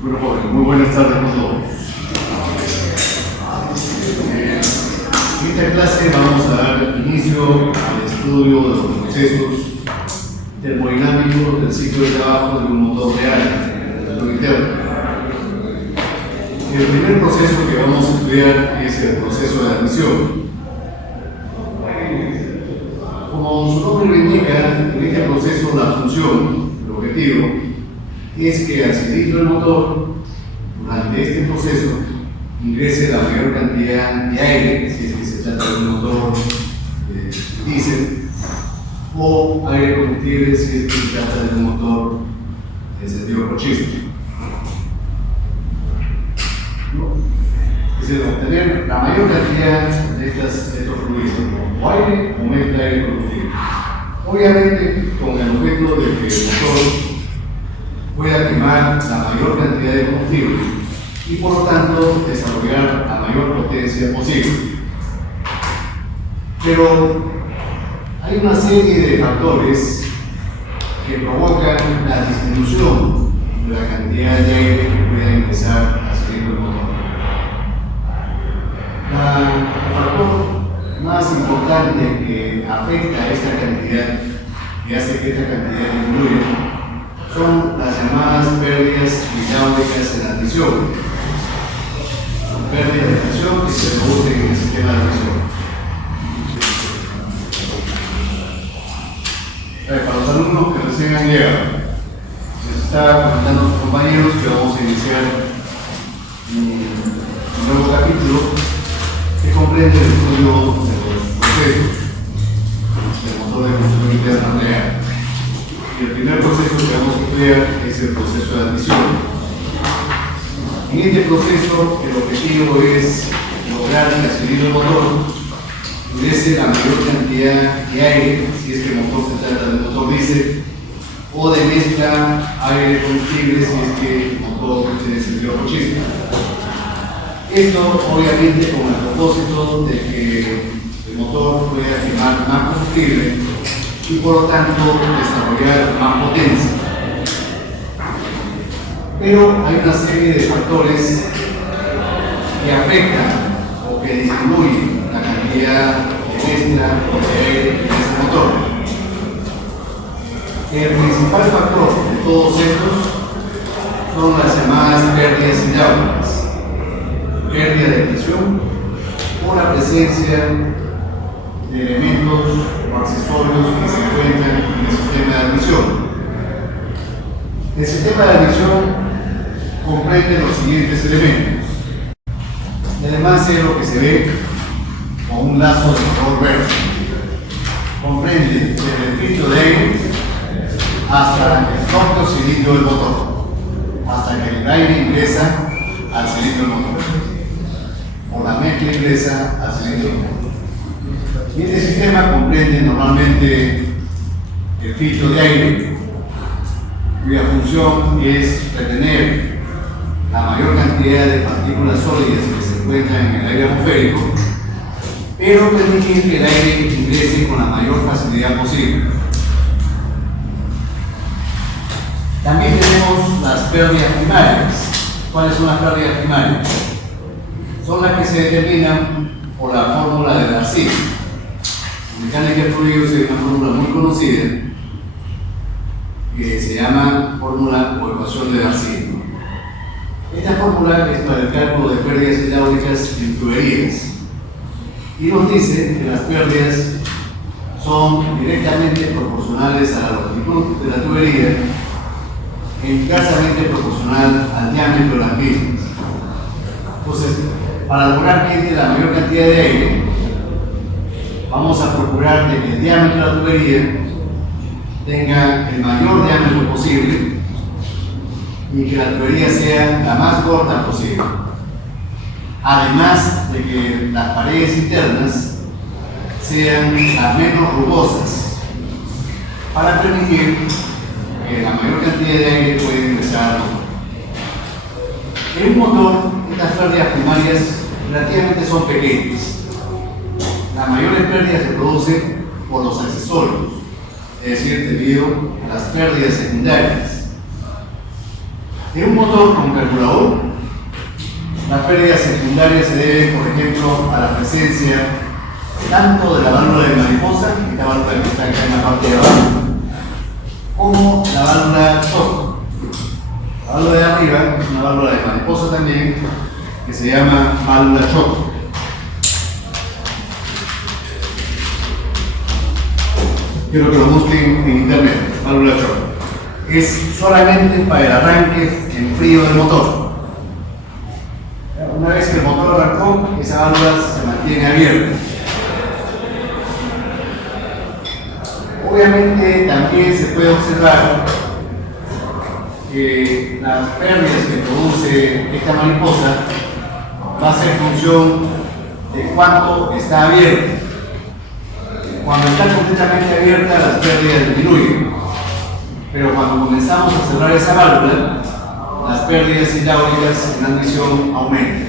Bueno, jóvenes, muy buenas tardes a todos. En esta clase vamos a dar inicio al estudio de los procesos termodinámicos del ciclo de trabajo de un motor real, el motor interno. El primer proceso que vamos a estudiar es el proceso de admisión. Como su nombre lo indica, en este proceso la función, el objetivo, es que al cilindro del motor, durante este proceso, ingrese la mayor cantidad de aire, si es que se trata de un motor diésel, o aire combustible, si es que se trata de un motor encendido por chispa. Es decir, obtener la mayor cantidad de estos fluidos, o aire o mezcla de aire combustible. Obviamente, con el objeto de que el motor pueda quemar la mayor cantidad de combustible y por lo tanto desarrollar la mayor potencia posible. Pero hay una serie de factores que provocan la disminución de la cantidad de aire que pueda ingresar al cilindro del motor. El factor más importante que afecta a esta cantidad y hace que esta cantidad disminuya son las llamadas pérdidas hidráulicas en admisión. Son pérdidas de presión que se producen en el sistema de admisión. Para los alumnos que recién han llegado, les está comentando a sus compañeros que vamos a iniciar un nuevo capítulo que comprende el estudio de los procesos del motor de combustión interna real. Y el primer proceso que vamos a estudiar es el proceso de admisión. En este proceso, el objetivo es lograr que al cilindro del motor ingrese la mayor cantidad de aire, si es que el motor se trata de un motor diésel, o de mezcla aire combustible, si es que el motor se encendió por chispa. Esto, obviamente, con el propósito de que el motor pueda quemar más combustible y por lo tanto desarrollar más potencia. Pero hay una serie de factores que afectan o que disminuyen la cantidad de mezcla de aire en ese motor. El principal factor de todos estos son las llamadas pérdidas hidráulicas, pérdida de presión o la presencia de elementos o accesorios que se encuentran en el sistema de admisión. El sistema de admisión comprende los siguientes elementos. Y además es lo que se ve con un lazo de color verde. Comprende desde el filtro de aire hasta el propio cilindro del motor, hasta que el aire ingresa al cilindro del motor, o la mezcla ingresa al cilindro del motor. Y este sistema comprende normalmente el filtro de aire, cuya función es retener la mayor cantidad de partículas sólidas que se encuentran en el aire atmosférico, pero permitir que el aire ingrese con la mayor facilidad posible. También tenemos las pérdidas primarias. ¿Cuáles son las pérdidas primarias? Son las que se determinan por la fórmula de Darcy. En mecánica de fluidos hay una fórmula muy conocida que se llama fórmula o ecuación de Darcy. Esta fórmula es para el cálculo de pérdidas hidráulicas en tuberías y nos dice que las pérdidas son directamente proporcionales a la longitud de la tubería e inversamente proporcional al diámetro de las mismas. Entonces, para lograr que entre la mayor cantidad de aire, vamos a procurar de que el diámetro de la tubería tenga el mayor diámetro posible y que la tubería sea la más corta posible. Además de que las paredes internas sean las menos rugosas para permitir que la mayor cantidad de aire pueda ingresar al motor. En un motor, estas pérdidas primarias relativamente son pequeñas. Las mayores pérdidas se producen por los accesorios, es decir, debido a las pérdidas secundarias. En un motor con carburador, las pérdidas secundarias se deben, por ejemplo, a la presencia tanto de la válvula de mariposa, esta válvula que está acá en la parte de abajo, como la válvula choque. La válvula de arriba es una válvula de mariposa también, que se llama válvula choque. Quiero que lo busquen en internet, válvula choque. Es solamente para el arranque en frío del motor. Una vez que el motor arrancó, esa válvula se mantiene abierta. Obviamente también se puede observar que las pérdidas que produce esta mariposa va a ser función de cuánto está abierta. Cuando está completamente abierta, las pérdidas disminuyen. Pero cuando comenzamos a cerrar esa válvula, las pérdidas hidráulicas en admisión aumentan,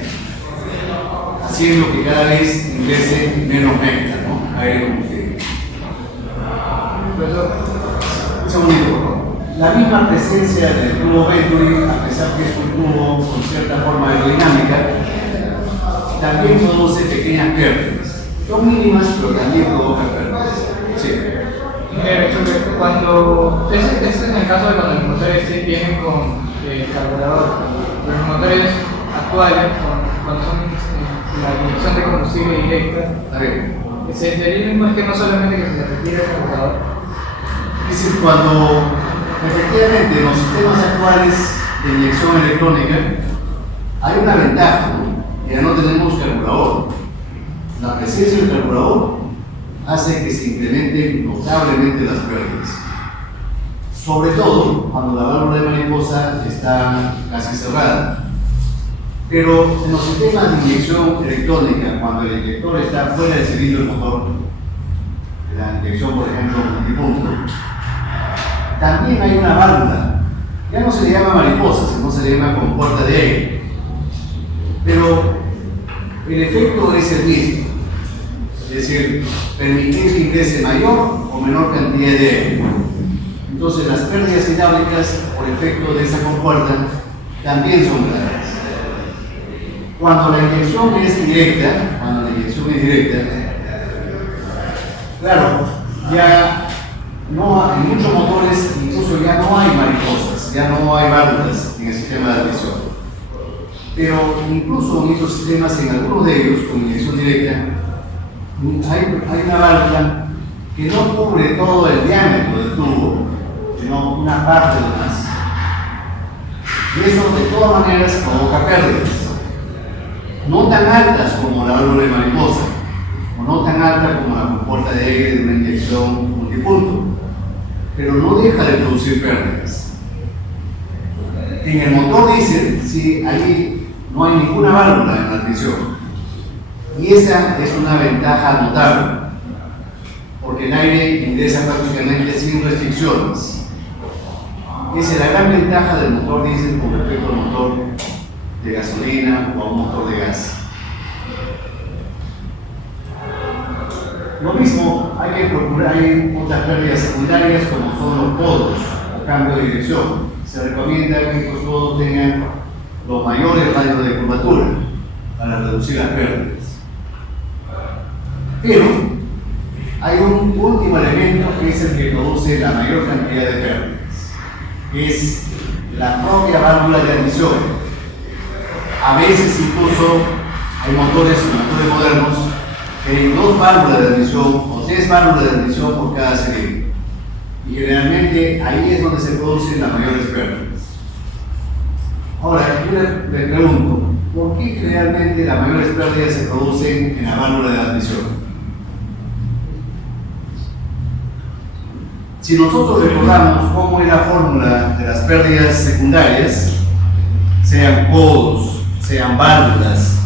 haciendo que cada vez ingrese menos mezcla, ¿no? Aire combustible. Un segundito, por favor. La misma presencia del tubo Venturi, a pesar que es un tubo con cierta forma aerodinámica, también produce pequeñas pérdidas. Son mínimas, pero también provocan pérdidas. Sí. Cuando, es en el caso de cuando los motores vienen con carburador, pero los motores actuales, cuando son la inyección de combustible directa, se deriva es que no solamente que se retire el carburador. Es decir, cuando efectivamente en los sistemas actuales de inyección electrónica hay una ventaja, ¿no? Ya no tenemos carburador. La presencia del carburador hace que se incrementen notablemente las pérdidas. Sobre todo cuando la válvula de mariposa está casi cerrada. Pero en los sistemas de inyección electrónica, cuando el inyector está fuera del cilindro del motor, la inyección, por ejemplo, multipunto, también hay una válvula. Ya no se le llama mariposa, sino se le llama compuerta de aire. Pero el efecto es el mismo. Es decir, permitir que ingrese mayor o menor cantidad de aire. Entonces las pérdidas hidráulicas por efecto de esa compuerta también son claras. Cuando la inyección es directa, claro, ya no, en muchos motores incluso ya no hay mariposas, ya no hay válvulas en el sistema de admisión. Pero incluso en estos sistemas, en algunos de ellos, con inyección directa, hay una válvula que no cubre todo el diámetro del tubo, sino una parte de más. Y eso de todas maneras provoca pérdidas. No tan altas como la válvula de mariposa, o no tan alta como la compuerta de aire de una inyección multipunto, pero no deja de producir pérdidas. En el motor diésel, sí, ahí no hay ninguna válvula en la admisión. Y esa es una ventaja notable, porque el aire ingresa prácticamente sin restricciones. Esa es la gran ventaja del motor diésel con respecto al motor de gasolina o a un motor de gas. Lo mismo, hay que procurar, hay otras pérdidas secundarias como son los podos o cambio de dirección. Se recomienda que estos podos tengan los mayores radios de curvatura para reducir las pérdidas. Pero hay un último elemento que es el que produce la mayor cantidad de pérdidas, que es la propia válvula de admisión. A veces incluso hay motores modernos que hay 2 válvulas de admisión o 3 válvulas de admisión por cada cilindro. Y generalmente ahí es donde se producen las mayores pérdidas. Ahora, yo le pregunto, ¿por qué generalmente las mayores pérdidas se producen en la válvula de admisión? Si nosotros recordamos cómo es la fórmula de las pérdidas secundarias, sean codos, sean válvulas,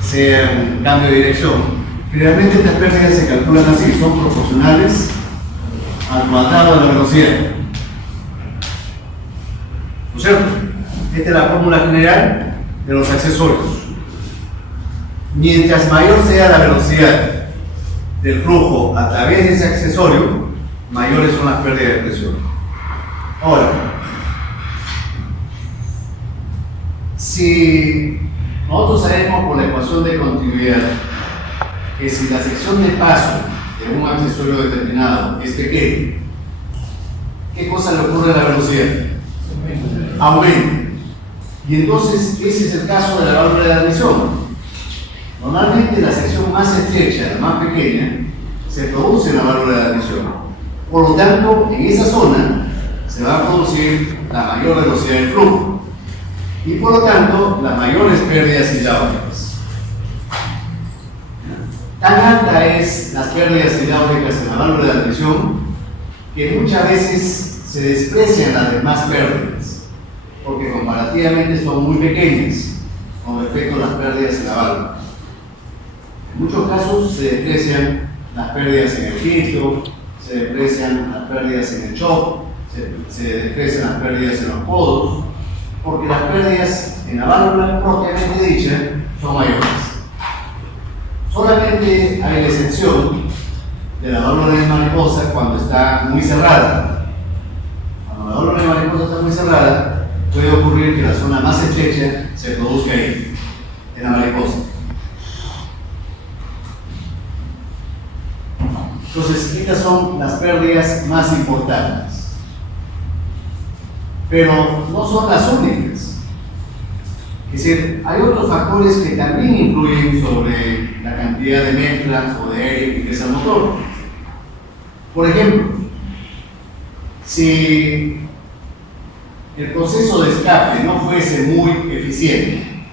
sean cambio de dirección, generalmente estas pérdidas se calculan así, son proporcionales al cuadrado de la velocidad. ¿No es cierto? Esta es la fórmula general de los accesorios. Mientras mayor sea la velocidad del flujo a través de ese accesorio, mayores son las pérdidas de presión. Ahora, Si nosotros sabemos por la ecuación de continuidad que si la sección de paso de un accesorio determinado es pequeña, ¿qué cosa le ocurre a la velocidad? Aumenta. Y entonces ese es el caso de la válvula de admisión. Normalmente la sección más estrecha, la más pequeña, se produce en la válvula de admisión. Por lo tanto, en esa zona se va a producir la mayor velocidad del flujo y por lo tanto las mayores pérdidas hidráulicas. Tan alta es las pérdidas hidráulicas en la válvula de admisión que muchas veces se desprecian las demás pérdidas porque comparativamente son muy pequeñas con respecto a las pérdidas en la válvula. En muchos casos se desprecian las pérdidas en el filtro, se desprecian las pérdidas en el shock, se desprecian las pérdidas en los codos, porque las pérdidas en la válvula propiamente dicha son mayores. Solamente hay la excepción de la válvula de mariposa cuando está muy cerrada. Cuando la válvula de mariposa está muy cerrada, puede ocurrir que la zona más estrecha se produzca ahí, en la mariposa. Entonces, estas son las pérdidas más importantes. Pero no son las únicas. Es decir, hay otros factores que también influyen sobre la cantidad de mezclas o de aire que ingresa al motor. Por ejemplo, si el proceso de escape no fuese muy eficiente,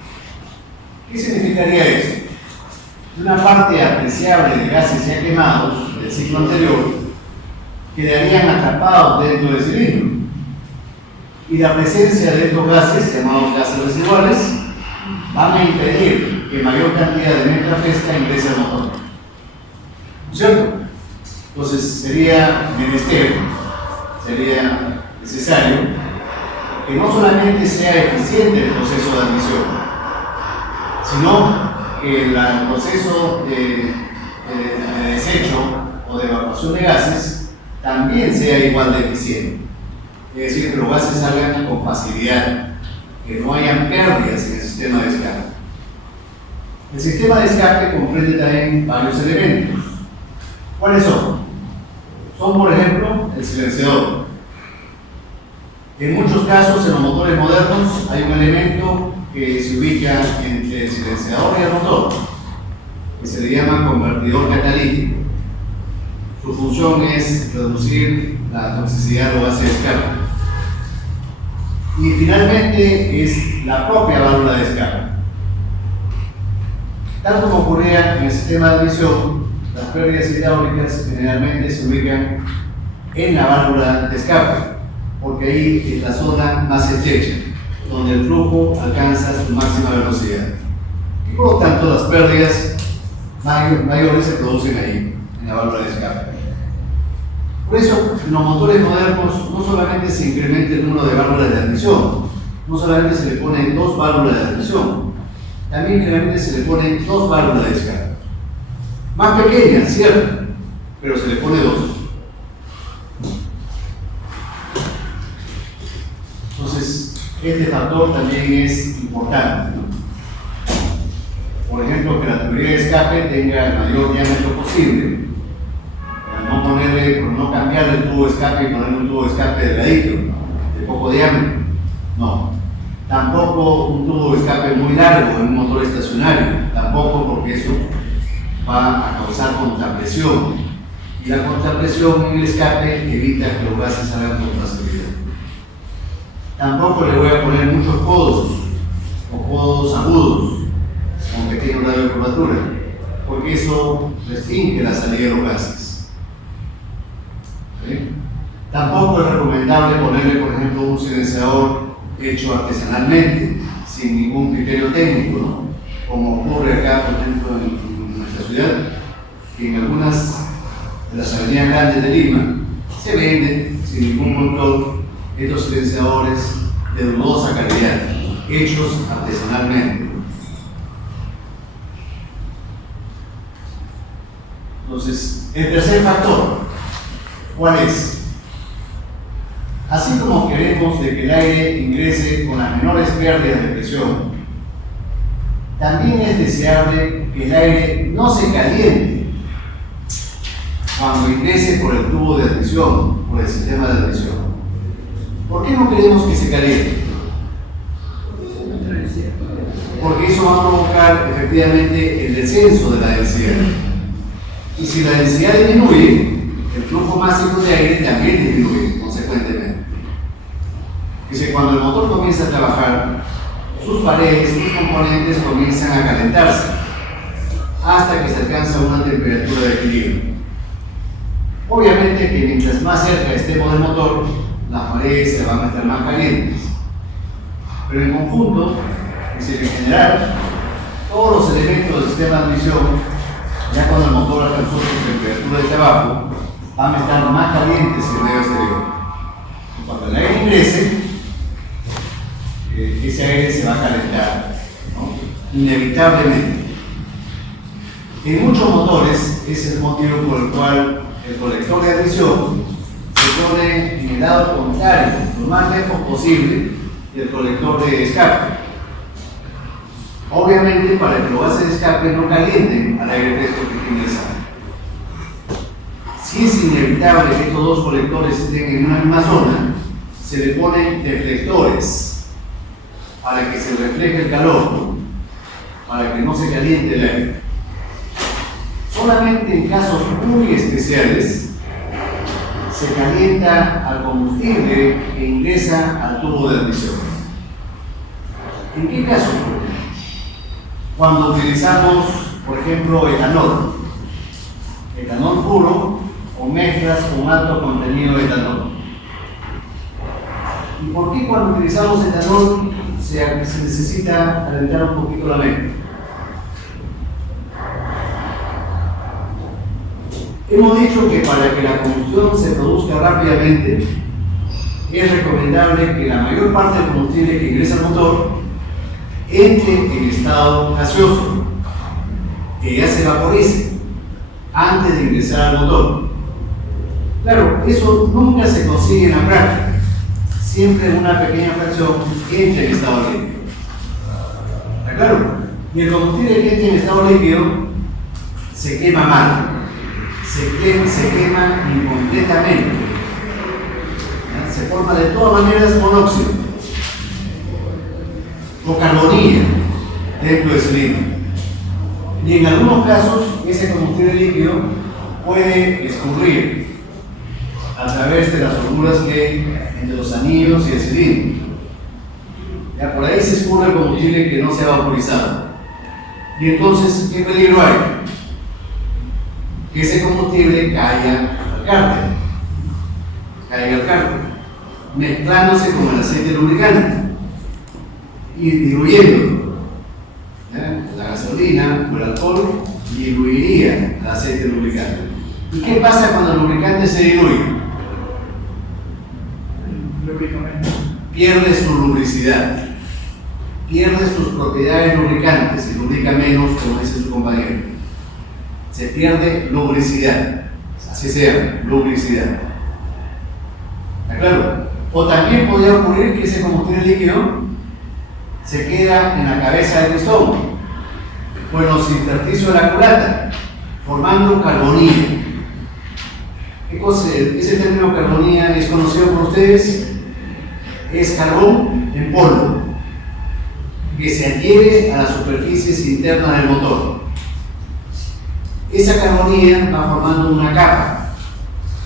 ¿qué significaría eso? Una parte apreciable de gases ya quemados del ciclo anterior quedarían atrapados dentro del cilindro y la presencia de estos gases, llamados gases residuales, van a impedir que mayor cantidad de mezcla fresca ingrese al motor. ¿No es cierto? Entonces sería menester, sería necesario que no solamente sea eficiente el proceso de admisión, sino que el proceso de desecho o de evacuación de gases también sea igual de eficiente. Es decir, que los gases salgan con facilidad, que no hayan pérdidas en el sistema de escape. El sistema de escape comprende también varios elementos. ¿Cuáles son? Son, por ejemplo, el silenciador. En muchos casos, en los motores modernos, hay un elemento que se ubica entre el silenciador y el motor, que se le llama convertidor catalítico. Su función es reducir la toxicidad de los gases de escape. Y finalmente es la propia válvula de escape. Tal como ocurría en el sistema de admisión, las pérdidas hidráulicas generalmente se ubican en la válvula de escape, porque ahí es la zona más estrecha, donde el flujo alcanza su máxima velocidad. Y por lo tanto las pérdidas mayores se producen ahí, en la válvula de escape. Por eso, en los motores modernos no solamente se incrementa el número de válvulas de admisión, no solamente se le ponen 2 válvulas de admisión, también generalmente se le ponen 2 válvulas de escape. Más pequeñas, cierto, pero se le pone 2. Entonces, este factor también es importante, ¿no? Por ejemplo, que la tubería de escape tenga el mayor diámetro posible. No cambiar el tubo de escape y poner un tubo de escape delgadito, de poco diámetro. No. Tampoco un tubo de escape muy largo en un motor estacionario. Tampoco, porque eso va a causar contrapresión. Y la contrapresión en el escape evita que los gases salgan con facilidad. Tampoco le voy a poner muchos codos o codos agudos con pequeño radio de curvatura, porque eso restringe la salida de los gases. ¿Sí? Tampoco es recomendable ponerle, por ejemplo, un silenciador hecho artesanalmente, sin ningún criterio técnico, ¿no? Como ocurre acá, por ejemplo, en nuestra ciudad, que en algunas de las avenidas grandes de Lima se venden sin ningún control estos silenciadores de dudosa calidad, hechos artesanalmente. Entonces, el tercer factor, ¿cuál es? Así como queremos de que el aire ingrese con las menores pérdidas de presión, también es deseable que el aire no se caliente cuando ingrese por el tubo de admisión, por el sistema de admisión. ¿Por qué no queremos que se caliente? Porque eso va a provocar efectivamente el descenso de la densidad. Y si la densidad disminuye, el flujo máximo de aire también disminuye consecuentemente. Dice, cuando el motor comienza a trabajar, sus paredes, sus componentes comienzan a calentarse hasta que se alcanza una temperatura de equilibrio. Obviamente que mientras más cerca estemos del motor, las paredes se van a estar más calientes. Pero en conjunto, es decir, en general, todos los elementos del sistema de admisión, ya cuando el motor alcanzó su temperatura de trabajo, van a estar más calientes que el medio exterior. Cuando el aire ingrese, ese aire se va a calentar, ¿no? Inevitablemente. En muchos motores, ese es el motivo por el cual el colector de admisión se pone en el lado contrario, lo más lejos posible del colector de escape. Obviamente, para que los gases de escape no calienten al aire fresco que está ingresando. Si es inevitable que estos dos colectores estén en una misma zona, se le ponen deflectores para que se refleje el calor, para que no se caliente el aire. Solamente en casos muy especiales se calienta al combustible que ingresa al tubo de admisión. ¿En qué casos? Cuando utilizamos, por ejemplo, etanol puro o mezclas con alto contenido de etanol. ¿Y por qué cuando utilizamos etanol se necesita calentar un poquito la mezcla? Hemos dicho que para que la combustión se produzca rápidamente, es recomendable que la mayor parte del combustible que ingresa al motor entre en estado gaseoso, que ya se vaporice antes de ingresar al motor. Claro, eso nunca se consigue en la práctica. Siempre una pequeña fracción entra en estado líquido. ¿Está claro? Y el combustible que entra en estado líquido se quema mal, se quema incompletamente. ¿Ya? Se forma de todas maneras monóxido o carbonilla dentro del cilindro. Y en algunos casos ese combustible líquido puede escurrir a través de las holguras que hay entre los anillos y el cilindro. Ya por ahí se escurre el combustible que no se ha vaporizado. Y entonces, ¿qué peligro hay? Que ese combustible caiga al cárter, mezclándose con el aceite lubricante y diluyendo. La gasolina o el alcohol diluiría el aceite lubricante. ¿Y qué pasa cuando el lubricante se diluye? Pierde su lubricidad, pierde sus propiedades lubricantes y lubrica menos, como dice su compañero. Se pierde lubricidad, así se llama, lubricidad. ¿Está claro? O también podría ocurrir que ese combustible líquido se queda en la cabeza del pistón o en los intersticios de la culata, formando carbonilla. ¿Qué cosa es? Ese término carbonilla es conocido por ustedes. Es carbón en polvo que se adhiere a las superficies internas del motor. Esa carbonilla va formando una capa,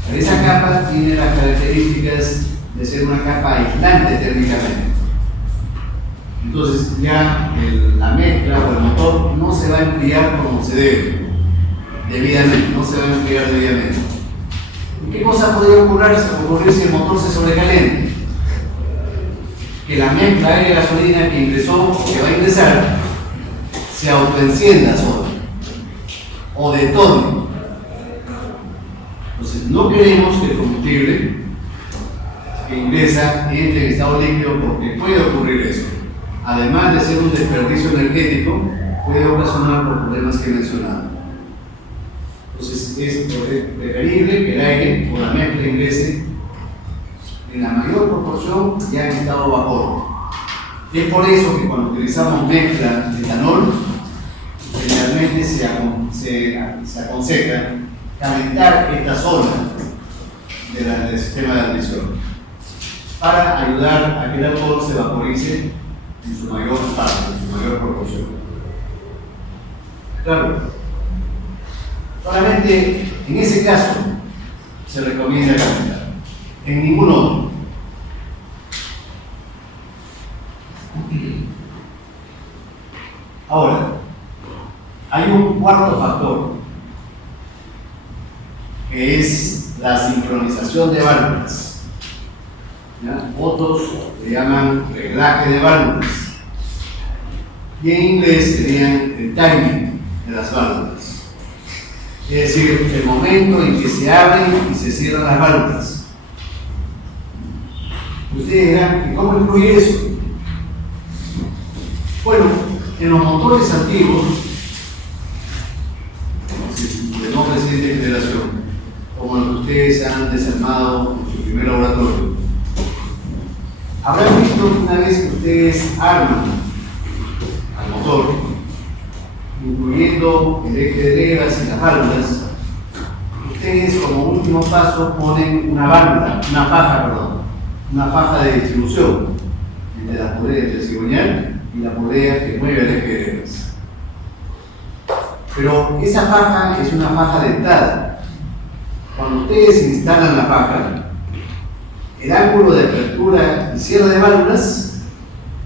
pero esa capa tiene las características de ser una capa aislante térmicamente. Entonces ya la mezcla o el motor no se va a enfriar como se debe, debidamente, no se va a enfriar debidamente. ¿Y qué cosa podría ocurrir si el motor se sobrecalienta? Que la mezcla de gasolina que ingresó o que va a ingresar se autoencienda sola o detone. Entonces no queremos que el combustible que ingresa entre en estado líquido porque puede ocurrir eso. Además de ser un desperdicio energético, puede ocasionar los problemas que he mencionado. Entonces es preferible que el aire o la mezcla ingrese en la mayor proporción ya en estado vapor. Es por eso que cuando utilizamos mezcla de etanol, generalmente se aconseja calentar esta zona del sistema de admisión para ayudar a que el alcohol se vaporice en su mayor parte, en su mayor proporción. Claro, solamente en ese caso se recomienda calentar, en ningún otro. Ahora, hay un cuarto factor, que es la sincronización de válvulas. ¿Ya? Otros le llaman reglaje de válvulas. Y en inglés serían el timing de las válvulas. Es decir, el momento en que se abren y se cierran las válvulas. Ustedes dirán, ¿y cómo influye eso? Bueno, en los motores antiguos, de no reciente generación, como los que ustedes han desarmado en su primer laboratorio, habrán visto que una vez que ustedes arman al motor, incluyendo el eje de levas y las válvulas, ustedes como último paso ponen una faja de distribución entre la polea entre cigüeñal y la polea que mueve el eje de levas. Pero esa faja es una faja dentada. Cuando ustedes instalan la faja, el ángulo de apertura y cierre de válvulas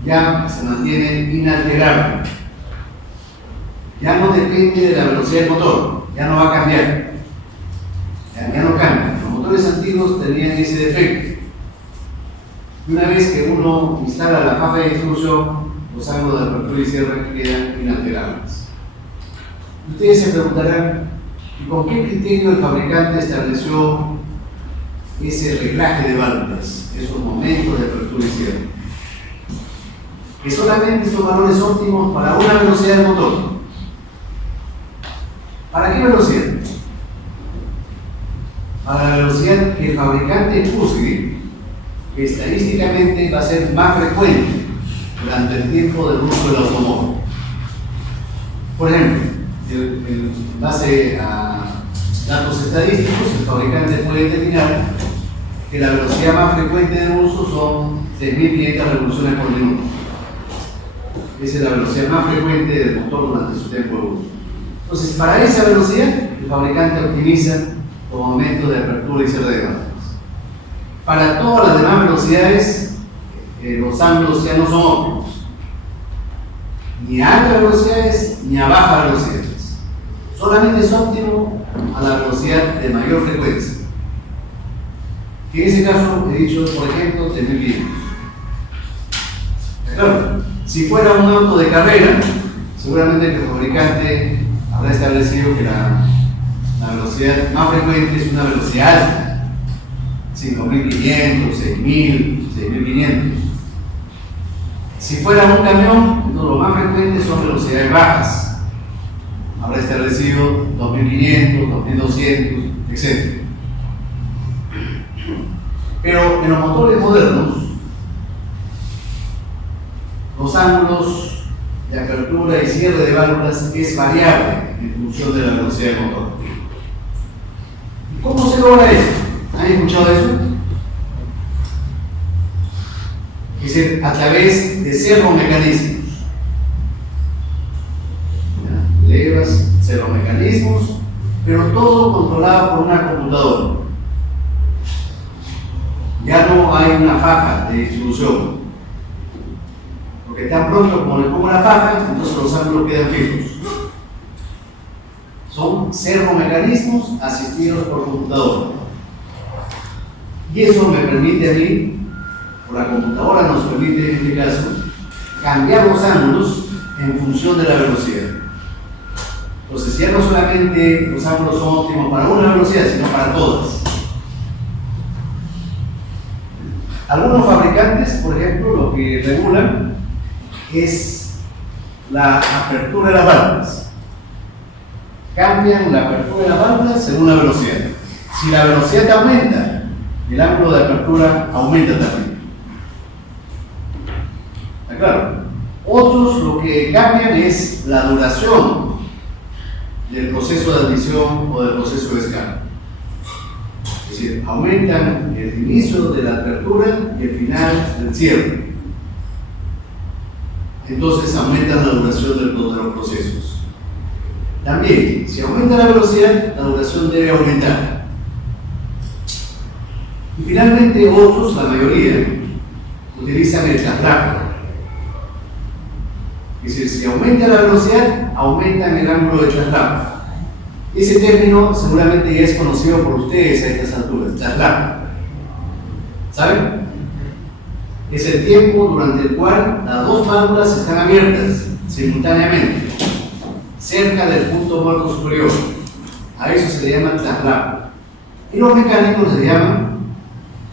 ya se mantiene inalterable. Ya no depende de la velocidad del motor, ya no va a cambiar. Ya no cambia. Los motores antiguos tenían ese defecto. Y una vez que uno instala la faja de distribución, los ángulos de apertura y cierre quedan inalterables. Ustedes se preguntarán, ¿y con qué criterio el fabricante estableció ese reglaje de válvulas, esos momentos de apertura y cierre? Que solamente son valores óptimos para una velocidad del motor. ¿Para qué velocidad? Para la velocidad que el fabricante juzgue que estadísticamente va a ser más frecuente durante el tiempo del uso del automóvil. Por ejemplo, en base a datos estadísticos, el fabricante puede determinar que la velocidad más frecuente de uso son 6.500 revoluciones por minuto. Esa es la velocidad más frecuente del motor durante su tiempo de uso. Entonces, para esa velocidad, el fabricante optimiza los momentos de apertura y cierre de válvulas. Para todas las demás velocidades, los ángulos ya no son óptimos. Ni a altas velocidades ni a bajas velocidades. Solamente es óptimo a la velocidad de mayor frecuencia. Que en ese caso he dicho, por ejemplo, 3.500. Claro, si fuera un auto de carrera, seguramente que el fabricante habrá establecido que la velocidad más frecuente es una velocidad alta, 5.500, 6.000, 6.500. Si fuera un camión, entonces lo más frecuente son velocidades bajas, habrá establecido 2.500, 2.200, etc. Pero en los motores modernos, los ángulos de apertura y cierre de válvulas es variable en función de la velocidad del motor. ¿Y cómo se logra eso? ¿Han escuchado eso? Es decir, a través de servomecanismos. Levas, servomecanismos, pero todo controlado por una computadora. Ya no hay una faja de distribución. Porque tan pronto como le pongo la faja, entonces los ángulos quedan fijos. Son servomecanismos asistidos por computadora. Y eso me permite a mí, o la computadora nos permite en este caso, cambiar los ángulos en función de la velocidad. Entonces ya no solamente los ángulos son óptimos para una velocidad, sino para todas. Algunos fabricantes, por ejemplo, lo que regulan es la apertura de las válvulas. Cambian la apertura de las válvulas según la velocidad. Si la velocidad aumenta, el ángulo de apertura aumenta también. ¿Está claro? Otros lo que cambian es la duración del proceso de admisión o del proceso de escape. Es decir, aumentan el inicio de la apertura y el final del cierre. Entonces aumentan la duración de los procesos. También, si aumenta la velocidad, la duración debe aumentar. Y finalmente otros, la mayoría, utilizan el traslado. Es decir, si aumenta la velocidad, aumentan el ángulo de traslado. Ese término seguramente ya es conocido por ustedes a estas alturas, traslado. ¿Saben? Es el tiempo durante el cual las dos válvulas están abiertas simultáneamente, cerca del punto muerto superior. A eso se le llama traslado. Y los mecánicos le llaman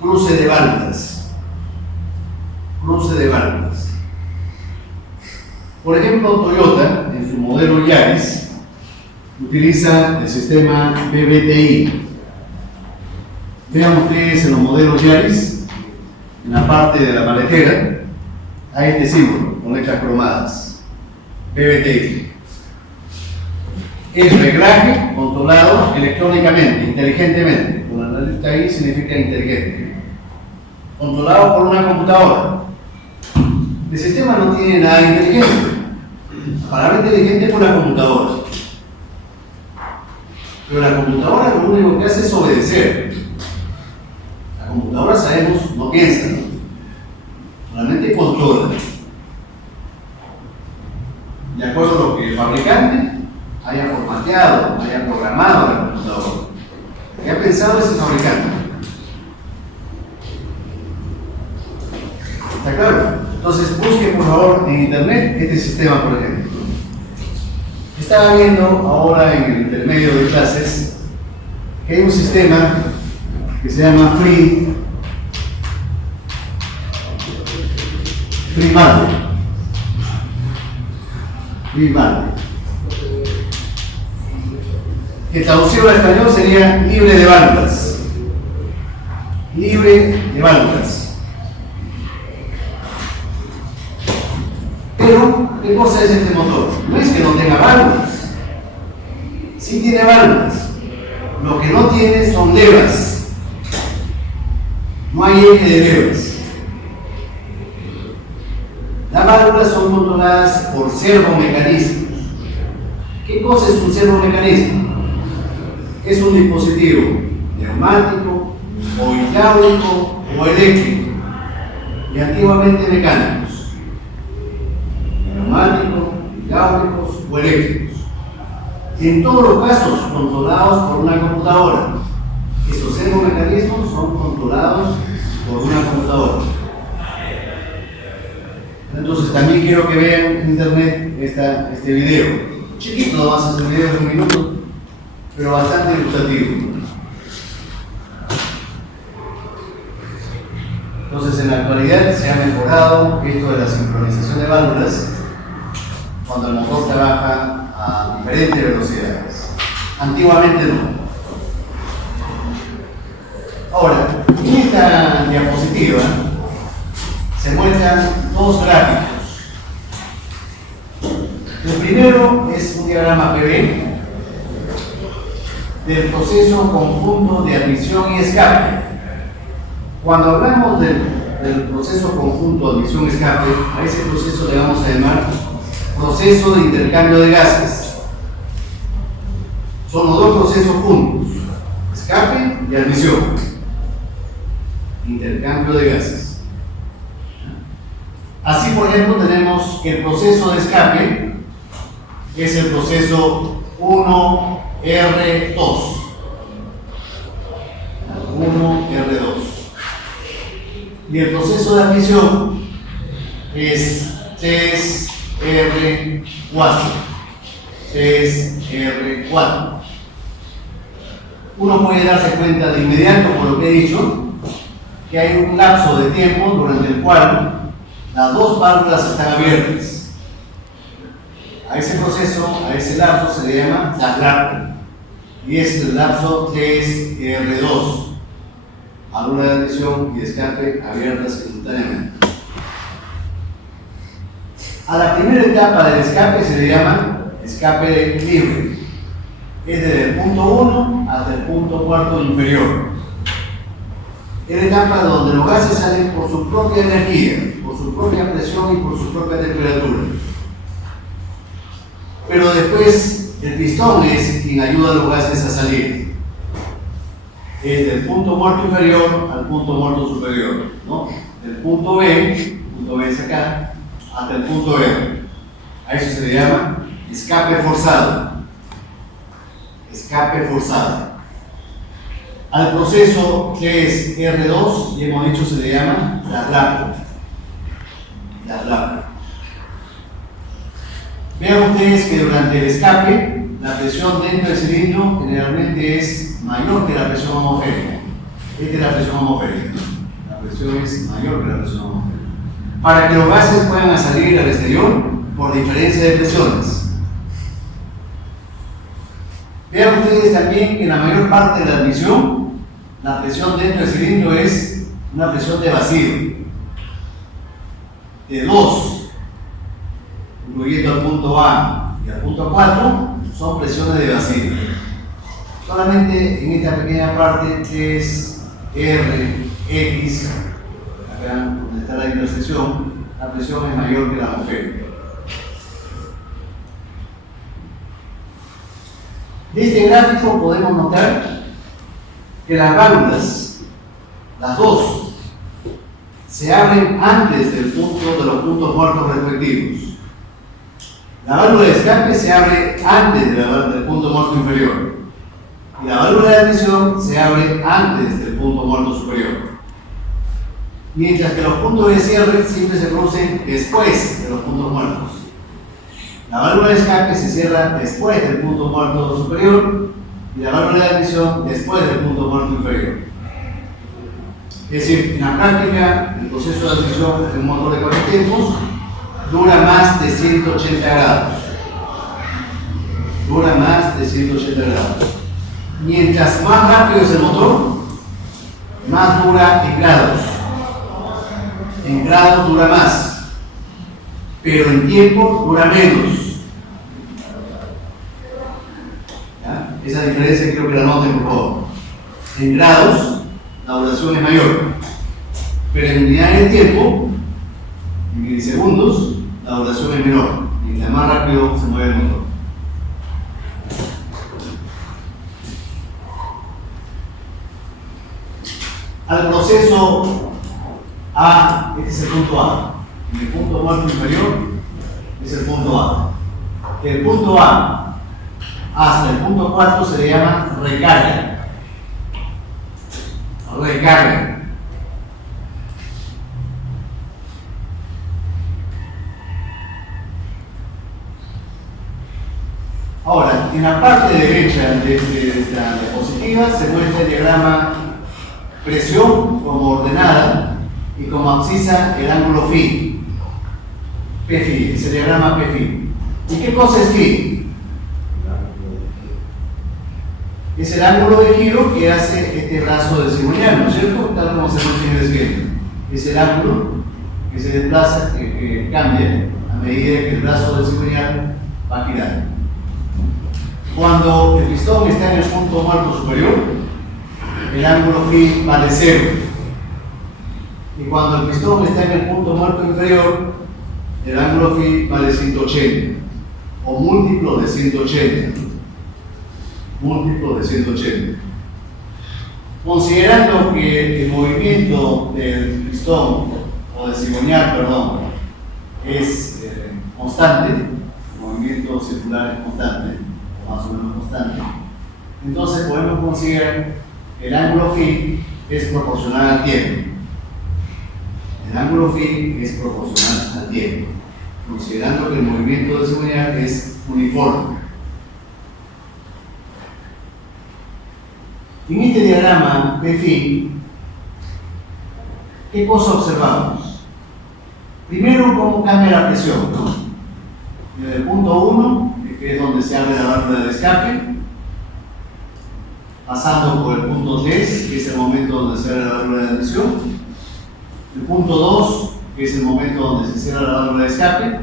cruce de válvulas. Cruce de válvulas. Por ejemplo, Toyota, en su modelo Yaris, utiliza el sistema PBTI. Vean ustedes en los modelos Yaris, en la parte de la maletera, hay este símbolo con letras cromadas, PBTI. Es reglaje controlado electrónicamente, inteligentemente. Con la letra I significa inteligente. Controlado por una computadora. El sistema no tiene nada inteligente. La palabra inteligente es por la computadora. Pero la computadora lo único que hace es obedecer. La computadora, sabemos, no piensa, solamente controla. De acuerdo a lo que el fabricante haya formateado, haya programado la computadora. Lo que ha pensado es el fabricante. ¿Está claro? Entonces busquen por favor en internet este sistema, por ejemplo. Estaba viendo ahora en el intermedio de clases que hay un sistema que se llama Free Valve. Free Valve. Que traducido al español sería libre de válvulas. Libre de válvulas. Pero, ¿qué cosa es este motor? No es que no tenga válvulas. Sí tiene válvulas. Lo que no tiene son levas. No hay eje de levas. Las válvulas son controladas por servomecanismos. ¿Qué cosa es un servomecanismo? Es un dispositivo neumático, o hidráulico, o eléctrico, y antiguamente mecánicos. Neumáticos, hidráulicos o eléctricos. En todos los casos controlados por una computadora. Estos servomecanismos son controlados por una computadora. Entonces también quiero que vean en internet este video. Chiquito, nomás es un video de 1 minuto, pero bastante ilustrativo. Entonces en la actualidad se ha mejorado esto de la sincronización de válvulas cuando el motor trabaja a diferentes velocidades. Antiguamente no. Ahora, en esta diapositiva se muestran dos gráficos. El primero es un diagrama PV del proceso conjunto de admisión y escape. Cuando hablamos del proceso conjunto de admisión y escape, a ese proceso le vamos a llamar proceso de intercambio de gases. Son los dos procesos juntos, escape y admisión. Intercambio de gases. Así, por ejemplo, tenemos que el proceso de escape es el proceso 1R2. 1R2. Y el proceso de admisión es 3R4. 3R4. Uno puede darse cuenta de inmediato, por lo que he dicho, que hay un lapso de tiempo durante el cual las dos válvulas están abiertas. A ese proceso, a ese lapso se le llama traslado, y es el lapso 3R2. válvula de admisión y escape abiertas simultáneamente. A la primera etapa del escape se le llama escape libre. Es desde el punto 1 hasta el punto cuarto inferior. Es la etapa donde los gases salen por su propia energía, por su propia presión y por su propia temperatura. Pero después el pistón es quien ayuda a los gases a salir. Es del punto muerto inferior al punto muerto superior, ¿no? Del punto B es acá, hasta el punto B. A eso se le llama escape forzado. Escape forzado. Al proceso que es R2, y hemos dicho, se le llama laplapo. Laplapo. Vean ustedes que durante el escape, la presión dentro del cilindro generalmente es mayor que la presión atmosférica. Esta es la presión atmosférica. La presión es mayor que la presión atmosférica. Para que los gases puedan salir al exterior por diferencia de presiones. Vean ustedes también que en la mayor parte de la admisión, la presión dentro del cilindro es una presión de vacío. De 2, incluyendo al punto A y al punto 4, son presiones de vacío. Solamente en esta pequeña parte que es R, X, acá donde está la intersección, la presión es mayor que la atmosférica. De este gráfico podemos notar que las válvulas, las dos, se abren antes del punto de los puntos muertos respectivos. La válvula de escape se abre antes del punto muerto inferior y la válvula de admisión se abre antes del punto muerto superior. Mientras que los puntos de cierre siempre se producen después de los puntos muertos. La válvula de escape se cierra después del punto muerto superior y la válvula de admisión después del punto muerto inferior. Es decir, en la práctica, el proceso de admisión de un motor de 4 tiempos dura más de 180 grados. Dura más de 180 grados. Mientras más rápido es el motor, más dura en grados. En grados dura más, pero en tiempo dura menos. ¿Ya? Esa diferencia creo que la noten, por favor. En grados, la duración es mayor, pero en unidades de tiempo, en milisegundos, la duración es menor. Mientras más rápido se mueve el motor. Al proceso A, este es el punto A. Y el punto muerto inferior es el punto A. El punto A hasta el punto 4 se le llama recarga. Recarga. Ahora, en la parte derecha de esta diapositiva se muestra el diagrama presión como ordenada y como abscisa el ángulo phi. Phi, es el diagrama phi. ¿Y qué cosa es phi? Es el ángulo de giro que hace este brazo del cigüeñal, ¿no es cierto? Tal como se muestra en el esquema. Es el ángulo que se desplaza, que cambia a medida que el brazo del cigüeñal va girando. Cuando el pistón está en el punto muerto superior, el ángulo phi vale 0. Y cuando el pistón está en el punto muerto inferior, el ángulo phi vale 180, o múltiplo de 180. Múltiplo de 180. Considerando que el movimiento del pistón, o del cigüeñal, perdón, es constante, el movimiento circular es constante, o más o menos constante, entonces podemos considerar que el ángulo phi es proporcional al tiempo. El ángulo phi es proporcional al tiempo, considerando que el movimiento del cigüeñal es uniforme. En este diagrama phi, ¿qué cosa observamos? Primero, cómo cambia la presión, ¿no? Desde el punto 1, que es donde se abre la válvula de escape, pasando por el punto 3, que es el momento donde se cierra la válvula de admisión, el punto 2, que es el momento donde se cierra la válvula de escape,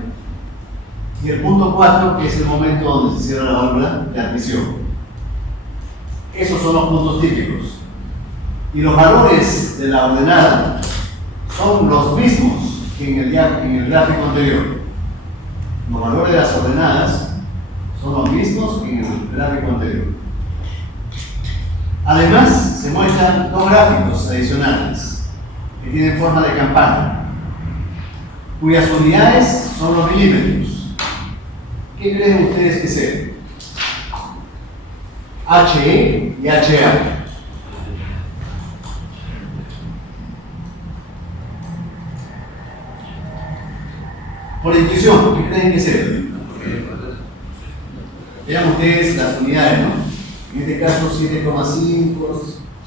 y el punto 4, que es el momento donde se cierra la válvula de admisión. Esos son los puntos típicos. Y los valores de la ordenada son los mismos que en el gráfico anterior. Los valores de las ordenadas son los mismos que en el gráfico anterior. Además, se muestran dos gráficos adicionales que tienen forma de campana, cuyas unidades son los milímetros. ¿Qué creen ustedes que sea? HE y HA. Por intuición, ¿qué creen que sea? Vean ustedes las unidades, ¿no? En este caso 7,5,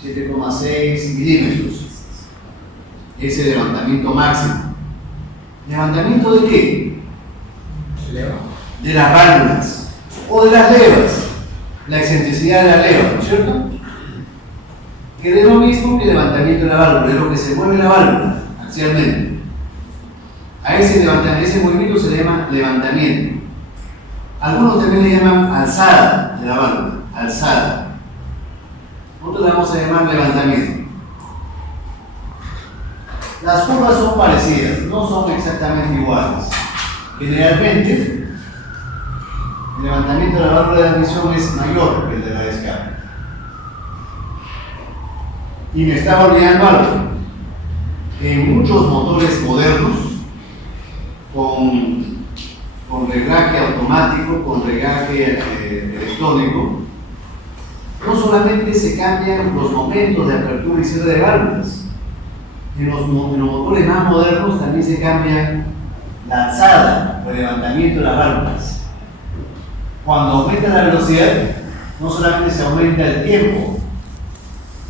7,6 milímetros. Es el levantamiento máximo. ¿Levantamiento de qué? De las válvulas o de las levas. La excentricidad de la leva, ¿no es cierto? Que es lo mismo que el levantamiento de la válvula, es lo que se mueve la válvula axialmente. A ese movimiento se le llama levantamiento. Algunos también le llaman alzada de la válvula, alzada. Nosotros le vamos a llamar levantamiento. Las curvas son parecidas, no son exactamente iguales. Generalmente, el levantamiento de la válvula de admisión es mayor que el de la de escape. Y me estaba olvidando algo. En muchos motores modernos, con reglaje automático, con reglaje electrónico, no solamente se cambian los momentos de apertura y cierre de válvulas, en los motores más modernos también se cambia la alzada o el levantamiento de las válvulas. Cuando aumenta la velocidad, no solamente se aumenta el tiempo